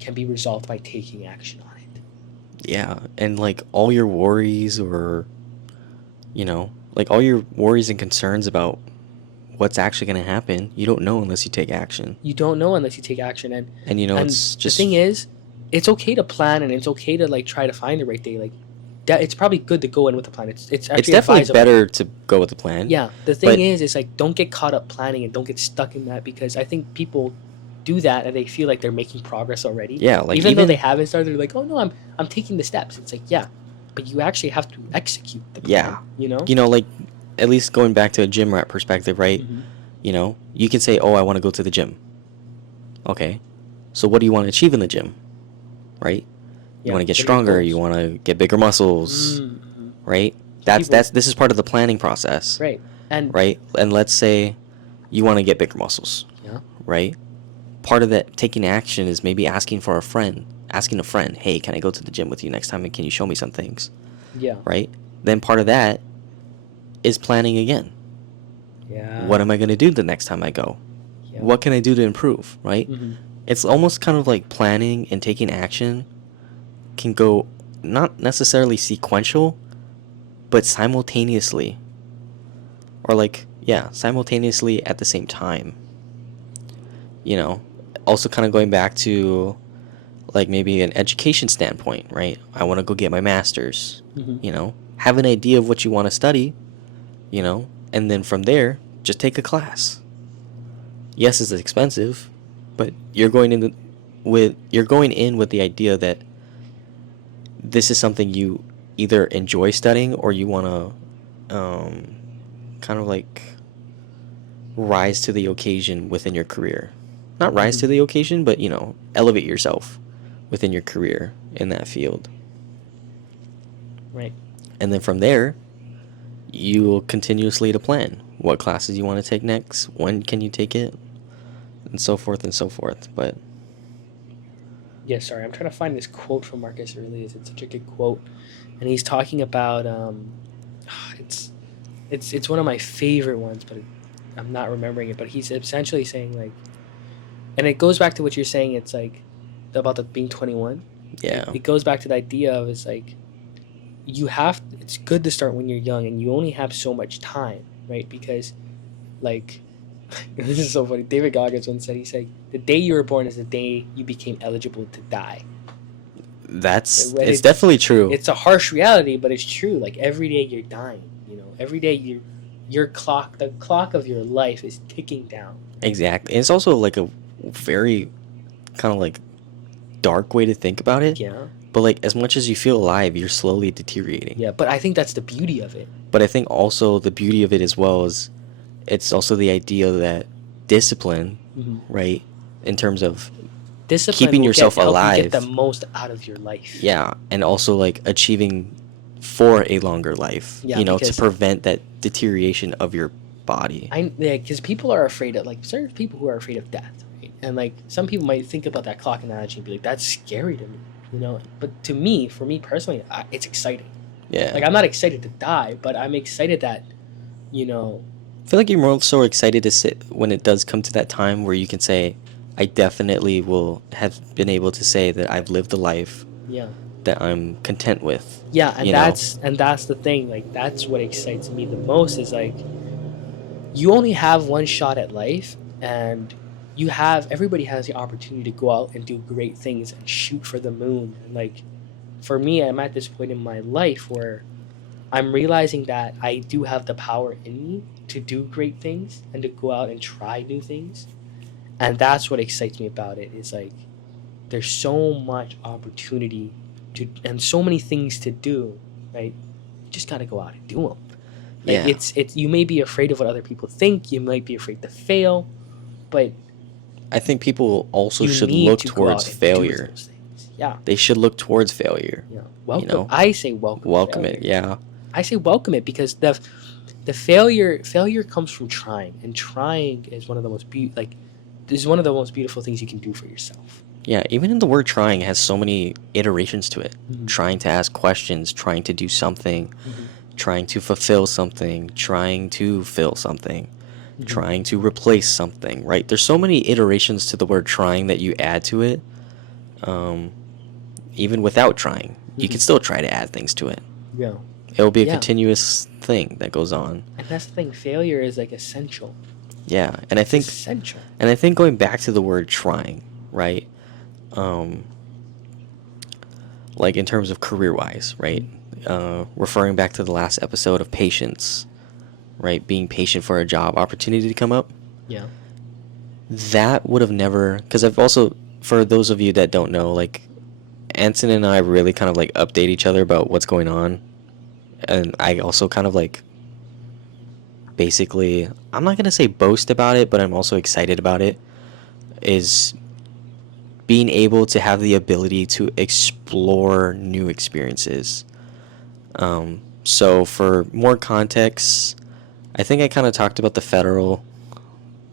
can be resolved by taking action on it. Yeah, and like all your worries or, you know, like all your worries and concerns about what's actually going to happen, you don't know unless you take action. You don't know unless you take action. And you know, it's just... The thing is, it's okay to plan and it's okay to like try to find the right day. Like that, it's probably good to go in with a plan. It's definitely advisable. Better to go with a plan. Yeah. The thing is, it's like don't get caught up planning and don't get stuck in that, because I think people do that and they feel like they're making progress already. Yeah, like even though they haven't started, they're like, oh no, I'm taking the steps. It's like, yeah, but you actually have to execute the plan. Yeah. You know, like at least going back to a gym rat perspective, right? Mm-hmm. You know, you can say, oh, I want to go to the gym. Okay. So what do you want to achieve in the gym? Right? You want to get stronger, you want to get bigger muscles, right? This is part of the planning process. Right. And let's say you want to get bigger muscles. Yeah. Right? Part of that taking action is maybe asking a friend, hey, can I go to the gym with you next time and can you show me some things? Yeah. Right? Then part of that is planning again. Yeah. What am I going to do the next time I go? Yeah. What can I do to improve, right? Mm-hmm. It's almost kind of like planning and taking action can go not necessarily sequential, but simultaneously. Or simultaneously at the same time. You know, also kind of going back to like maybe an education standpoint, right? I want to go get my master's, you know, have an idea of what you want to study, you know, and then from there, just take a class. Yes, it's expensive, but you're going in with the idea that this is something you either enjoy studying or you want to kind of like rise to the occasion within your career. Not rise to the occasion, but, you know, elevate yourself within your career in that field. Right. And then from there, you will continuously to plan what classes you want to take next, when can you take it, and so forth and so forth. But yeah, sorry, I'm trying to find this quote from Marcus Aurelius. It's such a good quote, and he's talking about it's It's one of my favorite ones, but I'm not remembering it. But he's essentially saying like, and it goes back to what you're saying. It's like about the being 21. Yeah. It goes back to the idea of it's like it's good to start when you're young and you only have so much time, right? Because like this is so funny. David Goggins once said, he said, the day you were born is the day you became eligible to die. It's definitely true. It's a harsh reality, but it's true. Like every day you're dying, you know, every day the clock of your life is ticking down. Exactly. And it's also like a very kind of like dark way to think about it. Yeah. But like as much as you feel alive, you're slowly deteriorating. Yeah, but I think that's the beauty of it. But I think also the beauty of it as well is it's also the idea that discipline, right, in terms of discipline keeping yourself alive, help you get the most out of your life. Yeah, and also like achieving for a longer life, you know, to prevent that deterioration of your body. Because people are afraid of, like, certain people who are afraid of death, right? And like some people might think about that clock analogy and be like, that's scary to me, you know. But for me personally, it's exciting. Yeah. Like I'm not excited to die, but I'm excited that, you know. I feel like you're more so excited to sit when it does come to that time where you can say, I definitely will have been able to say that I've lived a life that I'm content with. Yeah, and that's the thing. Like that's what excites me the most is like you only have one shot at life, and everybody has the opportunity to go out and do great things and shoot for the moon. And like for me, I'm at this point in my life where I'm realizing that I do have the power in me to do great things and to go out and try new things. And that's what excites me about it is like there's so much opportunity and so many things to do, right? You just got to go out and do them. Like it's you may be afraid of what other people think, you might be afraid to fail, but I think people also should look towards failure. Yeah. They should look towards failure. Yeah. Welcome. You know? I say welcome. Welcome it. Yeah. I say welcome it because the failure comes from trying, and trying is one of the most beautiful things you can do for yourself. Yeah, even in the word trying, it has so many iterations to it. Trying to ask questions, trying to do something, trying to fulfill something, trying to fill something, trying to replace something, right? There's so many iterations to the word trying that you add to it. Even without trying, you can still try to add things to it. Yeah. It'll be a continuous thing that goes on. And that's the thing, failure is like essential. Yeah, and I think essential. And I think going back to the word trying, right? Like in terms of career-wise, right? Referring back to the last episode of patience, right? Being patient for a job opportunity to come up. Yeah. That would have never, because I've also, for those of you that don't know, like Anson and I really kind of like update each other about what's going on, and I also kind of like basically, I'm not gonna say boast about it, but I'm also excited about it, is being able to have the ability to explore new experiences. So for more context, I think I kind of talked about the federal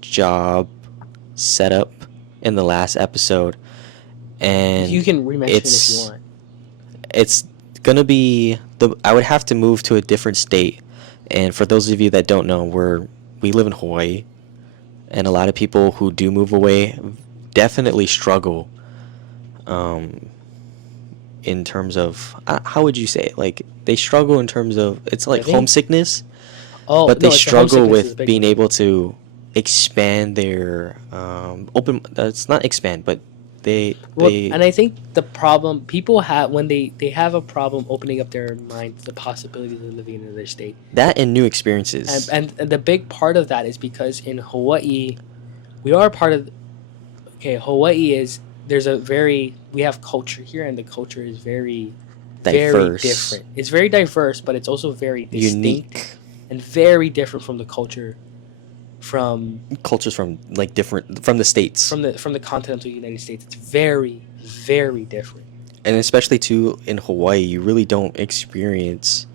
job setup in the last episode, and you can re-mention it if you want. It's gonna be I would have to move to a different state, and for those of you that don't know, we live in Hawaii, and a lot of people who do move away definitely struggle in terms of how would you say it? Like they struggle in terms of it's like homesickness, but they struggle with being able to expand their it's not expand, but and I think the problem people have when they have a problem opening up their minds, the possibilities of living in another state, that and new experiences, and the big part of that is because in Hawaii we are part of Hawaii is we have culture here, and the culture is very diverse. Very different. It's very diverse, but it's also very distinct, unique, and very different from the cultures from like different from the states, from the continental United States. It's very, very different. And especially too in Hawaii, you really don't experience,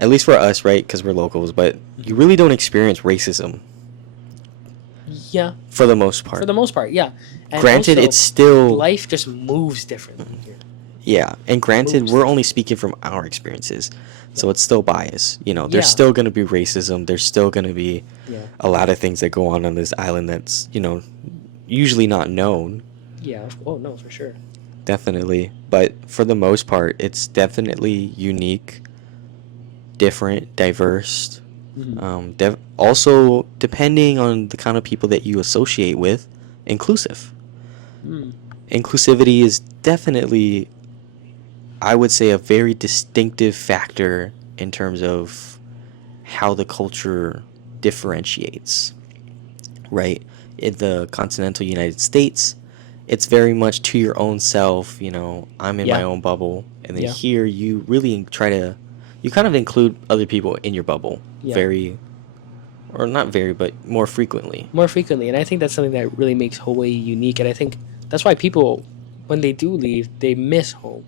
at least for us, right? Because we're locals, but you really don't experience racism. Yeah. For the most part. Yeah. And granted, also, it's still life just moves differently here. Yeah, and granted, Moves we're things. only speaking from our experiences, so Yeah. it's still bias. You know, there's Yeah. still going to be racism. There's still going to be Yeah. a lot of things that go on this island that's, usually not known, Yeah. Oh no, for sure. definitely. But for the most part, it's definitely unique, different, diverse. Hmm. Also, depending on the kind of people that you associate with, inclusive. Mm. Inclusivity is definitely, I would say, a very distinctive factor in terms of how the culture differentiates, right? In the continental United States, it's very much to your own self, I'm in my Yeah. own bubble. And then Yeah. here, you really you kind of include other people in your bubble Yeah. or not very, but more frequently. More frequently, and I think that's something that really makes Hawaii unique. And I think that's why people, when they do leave, they miss home,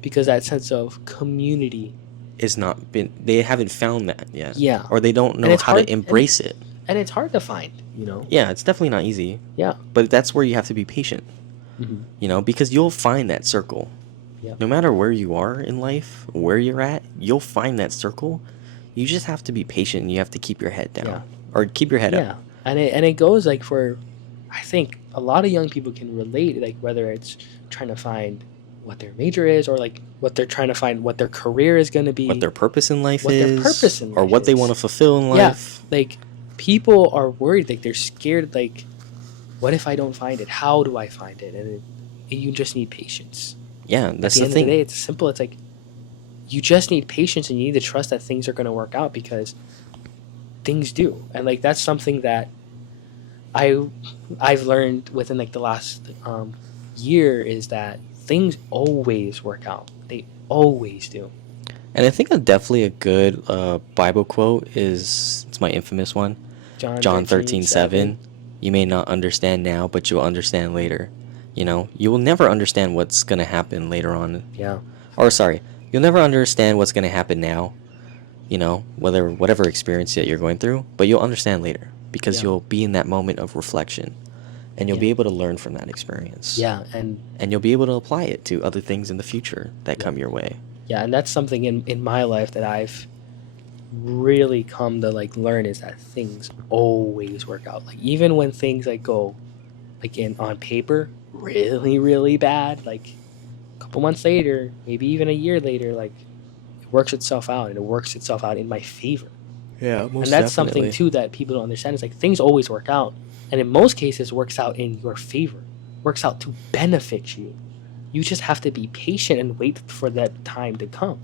because that sense of community. They haven't found that yet, Yeah. or they don't And know it's how to hard, embrace it. and it's hard to find. You know. Yeah, it's definitely not easy, Yeah. but that's where you have to be patient, Hmm. because you'll find that circle. Yeah. No matter where you are in life, where you're at, you'll find that circle. You just have to be patient and you have to keep your head down Yeah. or keep your head up. Yeah. And it goes like for, I think a lot of young people can relate, like whether it's trying to find what their major is, or like what they're trying to find what their career is going to be, What their purpose in life what their is, purpose in or life what they is. want to fulfill in Yeah, life. like people are worried, like they're scared, like what if I don't find it? How do I find it? And you just need patience. Yeah, At that's the the end of the thing. day, it's simple. It's like you just need patience, and you need to trust that things are going to work out, because things do. And like that's something that I've learned within like the last year, is that things always work out. They always do. And I think definitely a good Bible quote it's my infamous one. John 13:7. You may not understand now, but you'll understand later. You will never understand what's going to happen later on. Yeah. Or sorry, you'll never understand what's going to happen now, whatever experience that you're going through, but you'll understand later because Yeah. you'll be in that moment of reflection and you'll Yeah. be able to learn from that experience. Yeah, And you'll be able to apply it to other things in the future that come your way. yeah, and that's something in my life that I've really come to like learn, is that things always work out. Like even when things like go like in on paper really really bad, like a couple months later, maybe even a year later, like it works itself out, and it works itself out in my favor. Yeah, And that's something too that people don't understand. Is like things always work out, and in most cases works out in your favor, works out to benefit you. You just have to be patient and wait for that time to come.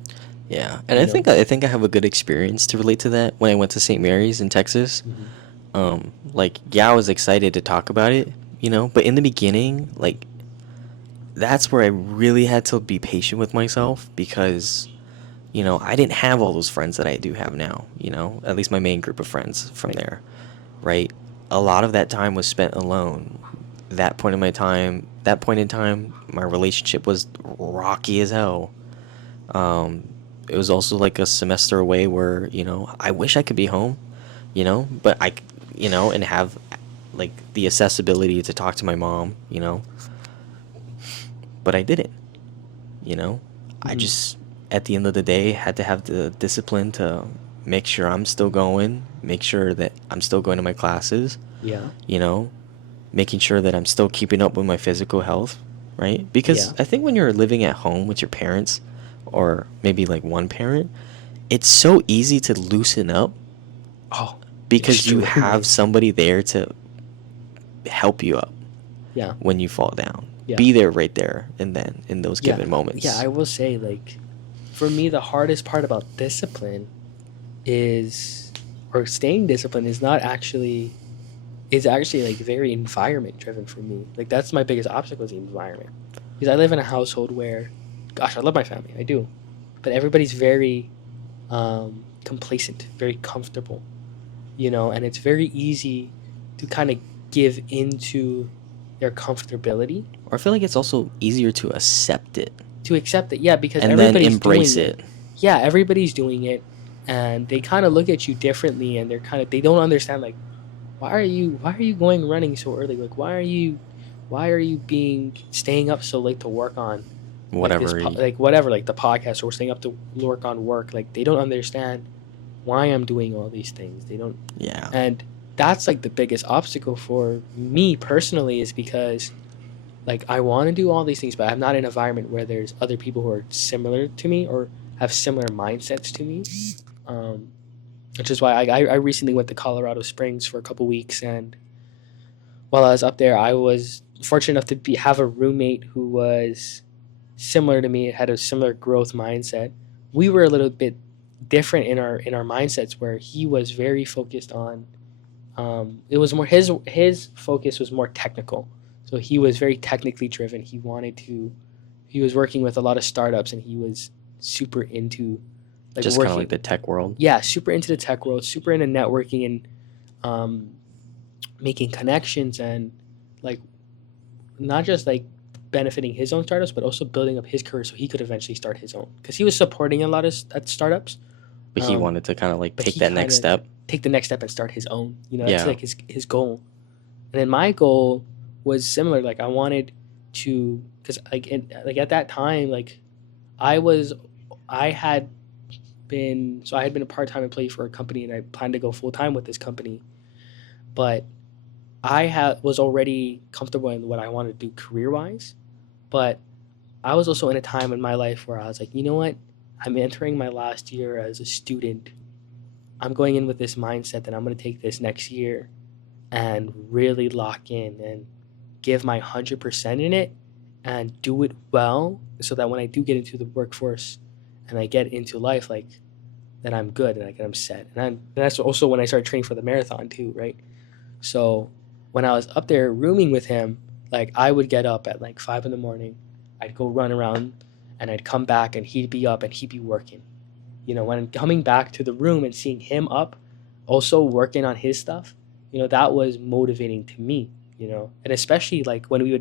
Yeah, and I think I have a good experience to relate to that when I went to St. Mary's in Texas. I was excited to talk about it, but in the beginning, like that's where I really had to be patient with myself because I didn't have all those friends that I do have now, at least my main group of friends from Right. there, right? A lot of that time was spent alone. That point in time, my relationship was rocky as hell. It was also like a semester away where, I wish I could be home, but and have like the accessibility to talk to my mom, but I didn't, I just, at the end of the day, had to have the discipline to make sure I'm still going, make sure that I'm still going to my classes, Yeah. making sure that I'm still keeping up with my physical health, right? Because Yeah. I think when you're living at home with your parents, or maybe like one parent, it's so easy to loosen up Oh, because you extremely. have somebody there to help you up Yeah. when you fall down. Yeah. Be there right there and then in those Yeah. given moments. Yeah, I will say, like, for me, the hardest part about discipline or staying disciplined is actually like very environment driven for me. Like that's my biggest obstacle, is the environment, because I live in a household where, gosh, I love my family, I do, but everybody's very complacent, very comfortable, and it's very easy to kind of give into their comfortability, Or I feel like it's also easier to accept it to accept it. Yeah, because and then everybody's embrace doing it. Yeah, everybody's doing it, and they kind of look at you differently, and they don't understand, like, why are you going running so early? Like, why are you staying up so late to work on whatever. Like the podcast, or staying up to work on work. Like, they don't understand why I'm doing all these things. They don't. Yeah. And that's like the biggest obstacle for me personally, is because like I want to do all these things, but I'm not in an environment where there's other people who are similar to me or have similar mindsets to me. Um, which is why I recently went to Colorado Springs for a couple weeks, and while I was up there, I was fortunate enough to have a roommate who was similar to me, had a similar growth mindset. We were a little bit different in our mindsets, where he was very focused on. It was more his focus was more technical, so he was very technically driven. He wanted to. He was working with a lot of startups, and he was super into like Just kind of working. like the tech world. Yeah, super into the tech world, super into networking and um, making connections, and like not just like benefiting his own startups, but also building up his career so he could eventually start his own. Because he was supporting a lot of startups, But he wanted to kind of like but take he that next kinda step. take the next step and start his own. You know, that's Yeah. like his goal. And then my goal was similar. Like I wanted to, because like at that time, like I was, I had I had been a part time employee for a company, and I planned to go full time with this company, but was already comfortable in what I wanted to do career wise. But I was also in a time in my life where I was like, you know what? I'm entering my last year as a student. I'm going in with this mindset that I'm going to take this next year and really lock in and give my 100% in it and do it well, so that when I do get into the workforce and I get into life, like, then I'm good and I'm set. And that's also when I started training for the marathon too, right? So when I was up there rooming with him, like I would get up at like 5 in the morning, I'd go run around, and I'd come back and he'd be up and he'd be working. You know, when coming back to the room and seeing him up, also working on his stuff, you know, that was motivating to me, you know, and especially like when we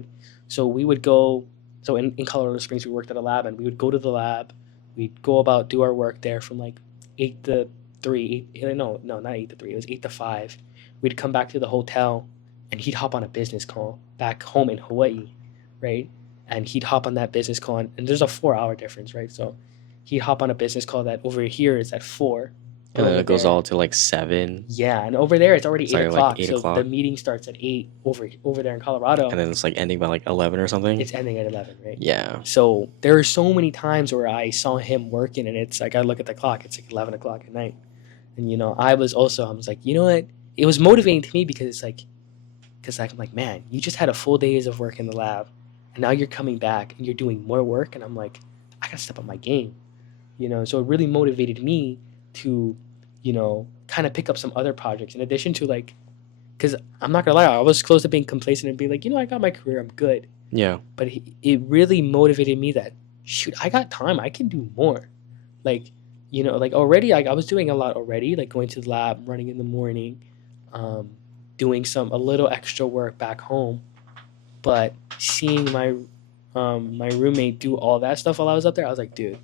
would go, so in Colorado Springs, we worked at a lab, and we would go to the lab, we'd go about, do our work there from like 8 to 3, no, not 8 to 3, it was 8 to 5. We'd come back to the hotel, and he'd hop on a business call back home in Hawaii, right? And he'd hop on that business call, and there's a 4 hour difference, right? So he'd hop on a business call that over here is at 4. And then over it goes there- all to like 7. Yeah, and over there it's already Sorry, 8 like o'clock. 8 so o'clock. the meeting starts at 8 over there in Colorado. And then it's like ending by like 11 or something. It's ending at 11, right? Yeah. So there are so many times where I saw him working, and it's like I look at the clock, it's like 11 o'clock at night. And, you know, I was like, you know what? It was motivating to me because it's like, I'm like, man, you just had a full days of work in the lab, and now you're coming back and you're doing more work. And I'm like, I got to step up my game, you know? So it really motivated me to, you know, kind of pick up some other projects in addition to like, because I'm not going to lie, I was close to being complacent and being like, you know, I got my career, I'm good. Yeah. But it really motivated me that, shoot, I got time, I can do more. Like, you know, like already, I was doing a lot already, like going to the lab, running in the morning, doing a little extra work back home. But seeing my roommate do all that stuff while I was up there, I was like, dude,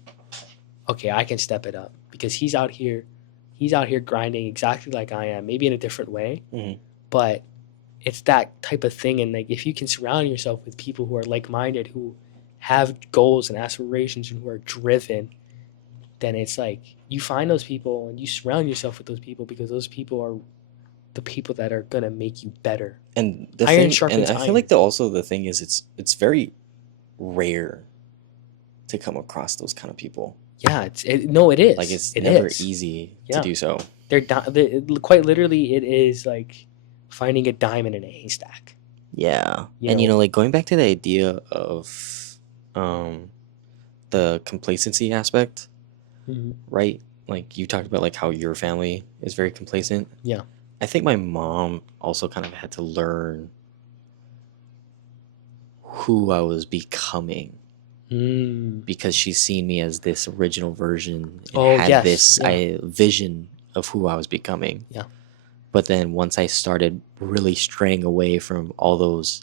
okay, I can step it up, because he's out here grinding exactly like I am, maybe in a different way. Mhm. But it's that type of thing. And like, if you can surround yourself with people who are like-minded, who have goals and aspirations, and who are driven, then it's like you find those people and you surround yourself with those people, because those people are the people that are gonna make you better. And the Iron thing, sharpens and I feel iron. like the thing is it's very rare to come across those kind of people. Yeah, it is. Like it's It never is. easy Yeah. to do so. They're quite literally, it is like finding a diamond in a haystack. Yeah. You And you know- know, like going back to the idea of the complacency aspect, Mhm. right? Like you talked about like how your family is very complacent. Yeah. I think my mom also kind of had to learn who I was becoming, because she's seen me as this original version and Oh, had yes, this yeah. vision of who I was becoming. Yeah. But then once I started really straying away from all those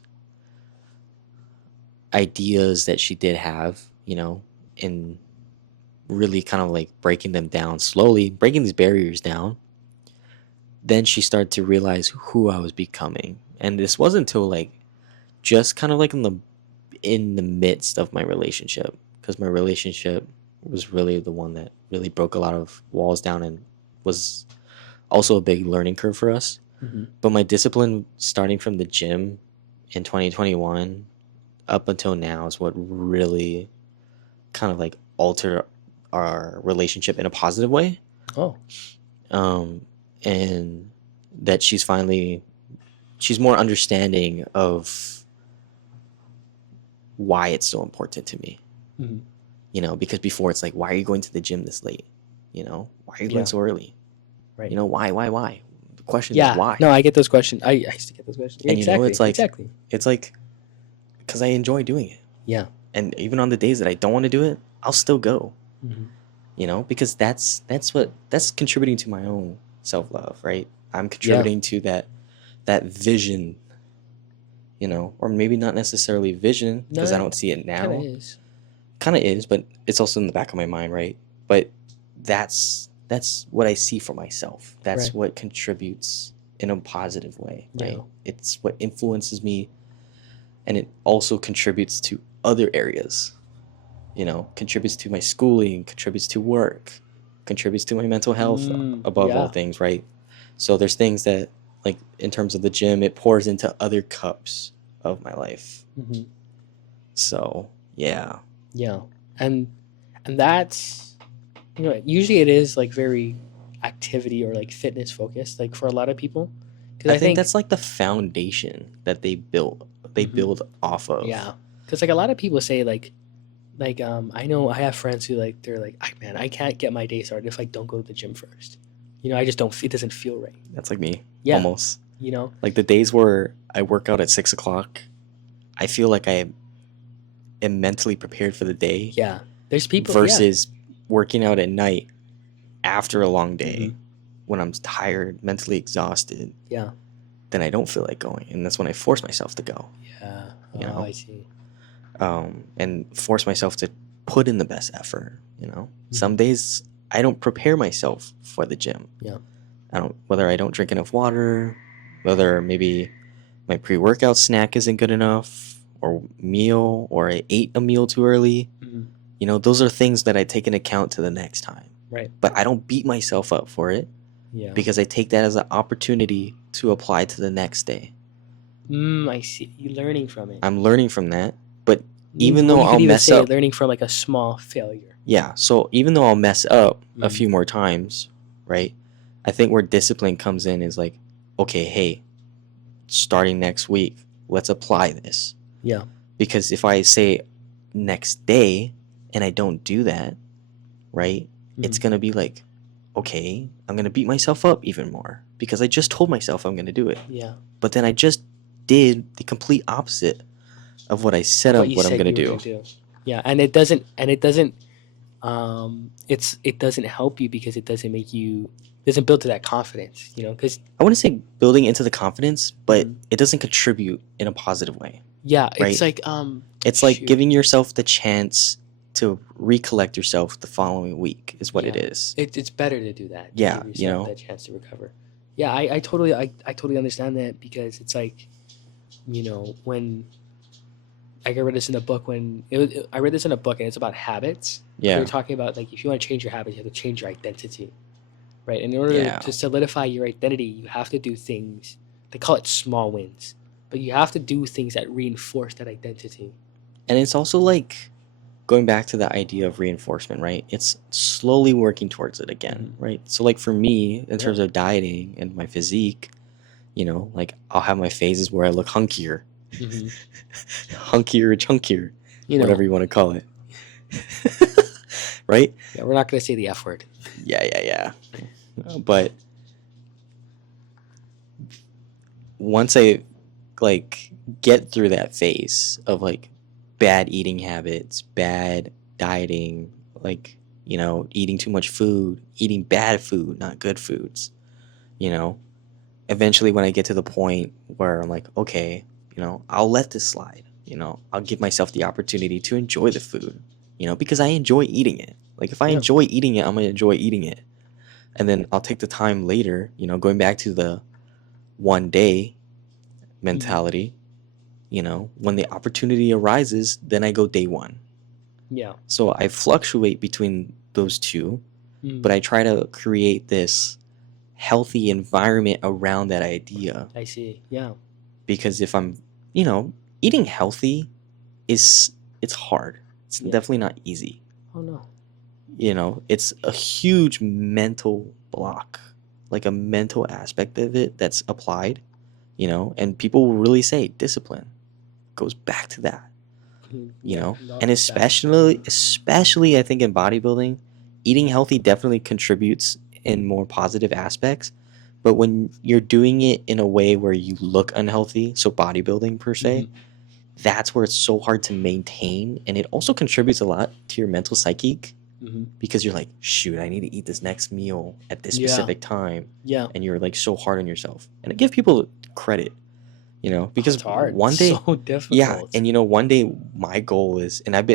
ideas that she did have, you know, and really kind of like breaking them down slowly, breaking these barriers down, then she started to realize who I was becoming. And this wasn't until like just kind of like in the midst of my relationship, because my relationship was really the one that really broke a lot of walls down and was also a big learning curve for us. Mm-hmm. But my discipline starting from the gym in 2021 up until now is what really kind of like altered our relationship in a positive way. Oh. And that she's more understanding of why it's so important to me. Mm-hmm. You know, because before it's like, why are you going to the gym this late? You know, why are you Yeah. going so early? Right. You know, why? The question Yeah. is why. No, I get those questions. I used to get those questions. And you know, exactly. it's like because I enjoy doing it. Yeah. And even on the days that I don't want to do it, I'll still go. Mm-hmm. You know, because that's contributing to my own self-love, right? I'm contributing to that vision, you know, or maybe not necessarily vision because I don't see it now. Kind of is, but it's also in the back of my mind, right? But that's what I see for myself. That's Right. what contributes in a positive way, right? Yeah. It's what influences me, and it also contributes to other areas. You know, contributes to my schooling, contributes to work, contributes to my mental health above all things, right? So there's things that, like in terms of the gym, it pours into other cups of my life. Mm-hmm. So yeah. Yeah. And that's, you know, usually it is like very activity or like fitness focused, like for a lot of people. Because I think that's like the foundation that they build off of. Yeah. Because like a lot of people say like I know I have friends who like they're like, man, I can't get my day started if I don't go to the gym first. You know, I just don't. It doesn't feel right. That's like me. Yeah. Almost. You know, like the days where I work out at 6 o'clock, I feel like I am mentally prepared for the day. Yeah. There's people versus working out at night after a long day when I'm tired, mentally exhausted. Yeah. Then I don't feel like going, and that's when I force myself to go. Yeah. You know? I see. And force myself to put in the best effort. You know, some days I don't prepare myself for the gym. Yeah. Whether I don't drink enough water, whether maybe my pre-workout snack isn't good enough, or meal, or I ate a meal too early. You know, those are things that I take into account to the next time. Right. But I don't beat myself up for it. Yeah. Because I take that as an opportunity to apply to the next day. I see. You're learning from it. I'm learning from that. But even though I'll mess up, learning from like a small failure. Yeah. So even though I'll mess up a few more times, right? I think where discipline comes in is like, okay, hey, starting next week, let's apply this. Yeah. Because if I say next day and I don't do that, right? It's going to be like, okay, I'm going to beat myself up even more because I just told myself I'm going to do it. Yeah. But then I just did the complete opposite of what I set up what I'm going to do. Yeah, and it doesn't it doesn't help you because it doesn't build to that confidence, you know, cuz I want to say building into the confidence, but it doesn't contribute in a positive way. Yeah, right? it's like it's like giving yourself the chance to recollect yourself the following week is what it is. It's better to do that. Yeah, give you know, that chance to recover. Yeah, I totally understand that because it's like, you know, when I read this in a book I read this in a book and it's about habits. Yeah, they're talking about like if you want to change your habits, you have to change your identity, right? And in order to solidify your identity, you have to do things. They call it small wins, but you have to do things that reinforce that identity. And it's also like going back to the idea of reinforcement, right? It's slowly working towards it again, right? So like for me, in terms of dieting and my physique, you know, like I'll have my phases where I look hunkier, hunkier, chunkier, you know, whatever you want to call it. Right? Yeah, we're not going to say the F word. Yeah. But once I like get through that phase of like bad eating habits, bad dieting, like, you know, eating too much food, eating bad food, not good foods, you know, eventually when I get to the point where I'm like, okay, you know, I'll let this slide, you know, I'll give myself the opportunity to enjoy the food, you know, because I enjoy eating it. Like if I enjoy eating it, I'm going to enjoy eating it. And then I'll take the time later, you know, going back to the one day mentality, you know, when the opportunity arises, then I go day one. Yeah. So I fluctuate between those two, but I try to create this healthy environment around that idea. I see. Yeah. Because if I'm, eating healthy it's hard. It's definitely not easy. Oh no. It's a huge mental block, like a mental aspect of it that's applied, and people will really say discipline goes back to that, and especially I think in bodybuilding, eating healthy definitely contributes in more positive aspects. But when you're doing it in a way where you look unhealthy, so bodybuilding per se, that's where it's so hard to maintain. And it also contributes a lot to your mental psyche, because you're like, shoot, I need to eat this next meal at this specific time. Yeah. And you're like so hard on yourself. And I give people credit, because It's hard. one day, so difficult. and one day my goal is, and I've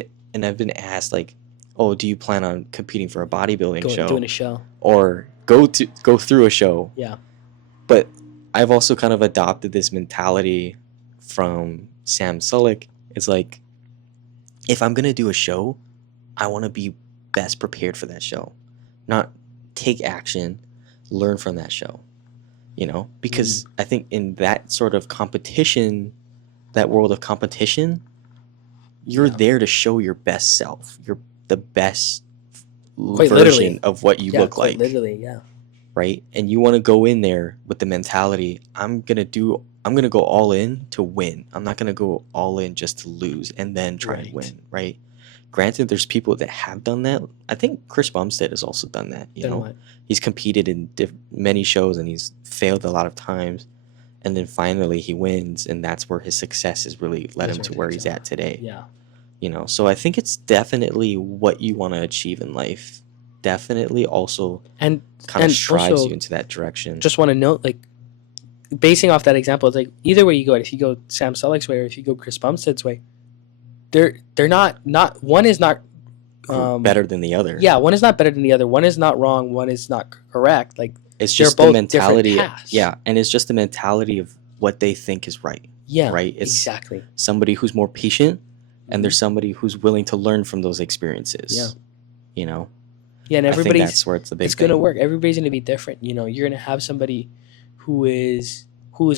been asked like, oh, do you plan on competing for a bodybuilding show? Doing a show. Or go through a show. Yeah. But I've also kind of adopted this mentality from Sam Sulek. It's like, if I'm gonna do a show, I want to be best prepared for that show, not take action, learn from that show, because I think in that sort of competition, that world of competition, you're there to show your best self. You're the best version of what you look like. Literally, yeah. Right? And you want to go in there with the mentality, I'm going to go all in to win. I'm not going to go all in just to lose and then try and win, right? Granted, there's people that have done that. I think Chris Bumstead has also done that, What? He's competed in many shows and he's failed a lot of times, and then finally he wins, and that's where his success has really led him to where he's at today. Yeah. So I think it's definitely what you want to achieve in life. Definitely also kind of strives you into that direction. Just want to note, like, basing off that example, it's like either way you go, if you go Sam Sulek's way or if you go Chris Bumstead's way, they're not one is not better than the other. Yeah, one is not better than the other. One is not wrong. One is not correct. Like, it's just the mentality. Yeah, and it's just the mentality of what they think is right. Yeah, right. It's exactly somebody who's more patient, and there's somebody who's willing to learn from those experiences. Yeah. Yeah, and everybody's, that's where it's the big it's going to work. Everybody's going to be different. You're going to have somebody who is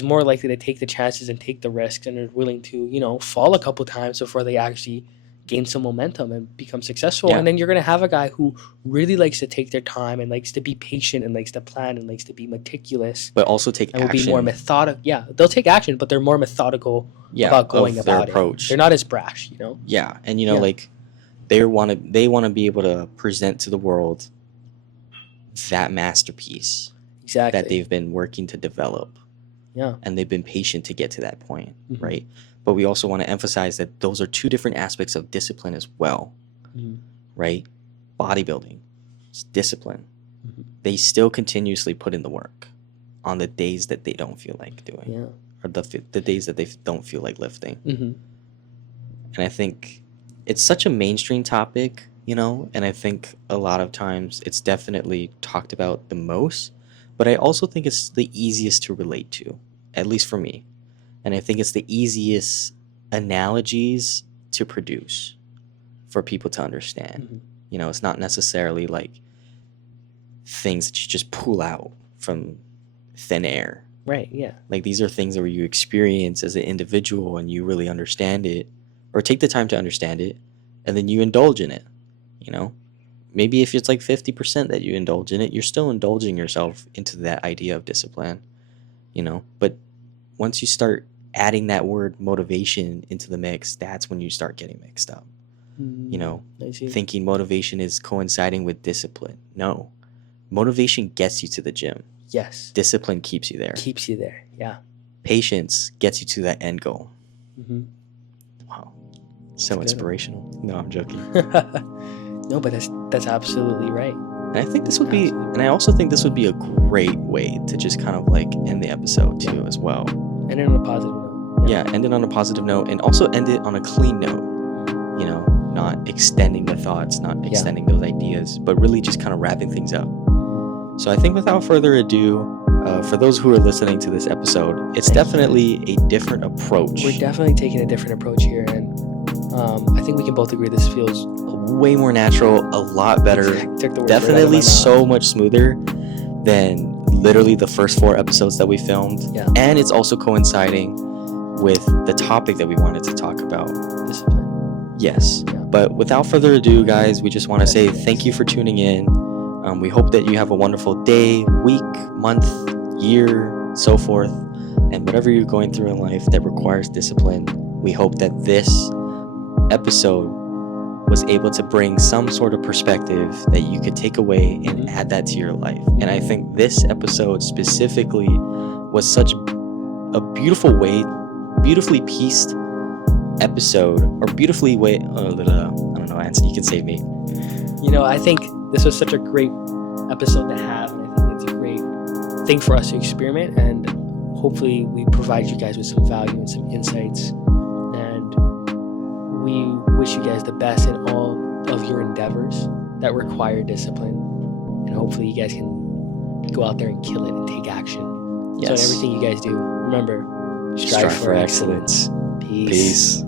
more likely to take the chances and take the risks and are willing to, fall a couple times before they actually gain some momentum and become successful. Yeah. And then you're going to have a guy who really likes to take their time and likes to be patient and likes to plan and likes to be meticulous. But also take action. And will be more methodical. Yeah, they'll take action, but they're more methodical about going about their it. approach. They're not as brash, Yeah, and like they want to be able to present to the world that masterpiece that they've been working to develop. Yeah. And they've been patient to get to that point, right? But we also want to emphasize that those are two different aspects of discipline as well, right? Bodybuilding, it's discipline. They still continuously put in the work on the days that they don't feel like doing, or the days that they don't feel like lifting. And I think it's such a mainstream topic, and I think a lot of times it's definitely talked about the most, but I also think it's the easiest to relate to, at least for me. And I think it's the easiest analogies to produce for people to understand. It's not necessarily like things that you just pull out from thin air. Right, yeah. Like, these are things that you experience as an individual and you really understand it, or take the time to understand it, and then you indulge in it. Maybe if it's like 50% that you indulge in it, you're still indulging yourself into that idea of discipline, but once you start adding that word motivation into the mix, that's when you start getting mixed up. Thinking motivation is coinciding with discipline. No, motivation gets you to the gym. Yes. Discipline keeps you there. Yeah. Patience gets you to that end goal. Wow. So That's inspirational. Good. No, I'm joking. No, but that's absolutely right. And I think this would be, and I also think this would be a great way to just kind of like end the episode too, as well. End it on a positive note. Yeah, end it on a positive note, and also end it on a clean note. Not extending the thoughts, not extending those ideas, but really just kind of wrapping things up. So I think without further ado, for those who are listening to this episode, it's definitely a different approach. We're definitely taking a different approach here, and I think we can both agree this feels way more natural, a lot better, took the words right out of my definitely mouth. so much smoother than literally the first 4 episodes that we filmed. Yeah. And it's also coinciding with the topic that we wanted to talk about. discipline. Yes. Yeah. But without further ado, guys, we just want to say thank you for tuning in. We hope that you have a wonderful day, week, month, year, so forth. And whatever you're going through in life that requires discipline, we hope that this episode was able to bring some sort of perspective that you could take away and add that to your life. And I think this episode specifically was such a beautifully pieced episode, or beautifully I don't know, Anson, you can save me. I think this was such a great episode to have, and I think it's a great thing for us to experiment, and hopefully we provide you guys with some value and some insights, and we wish you guys the best in all of your endeavors that require discipline, and hopefully you guys can go out there and kill it and take action. Yes. So in everything you guys do, remember, strive for excellence. Peace.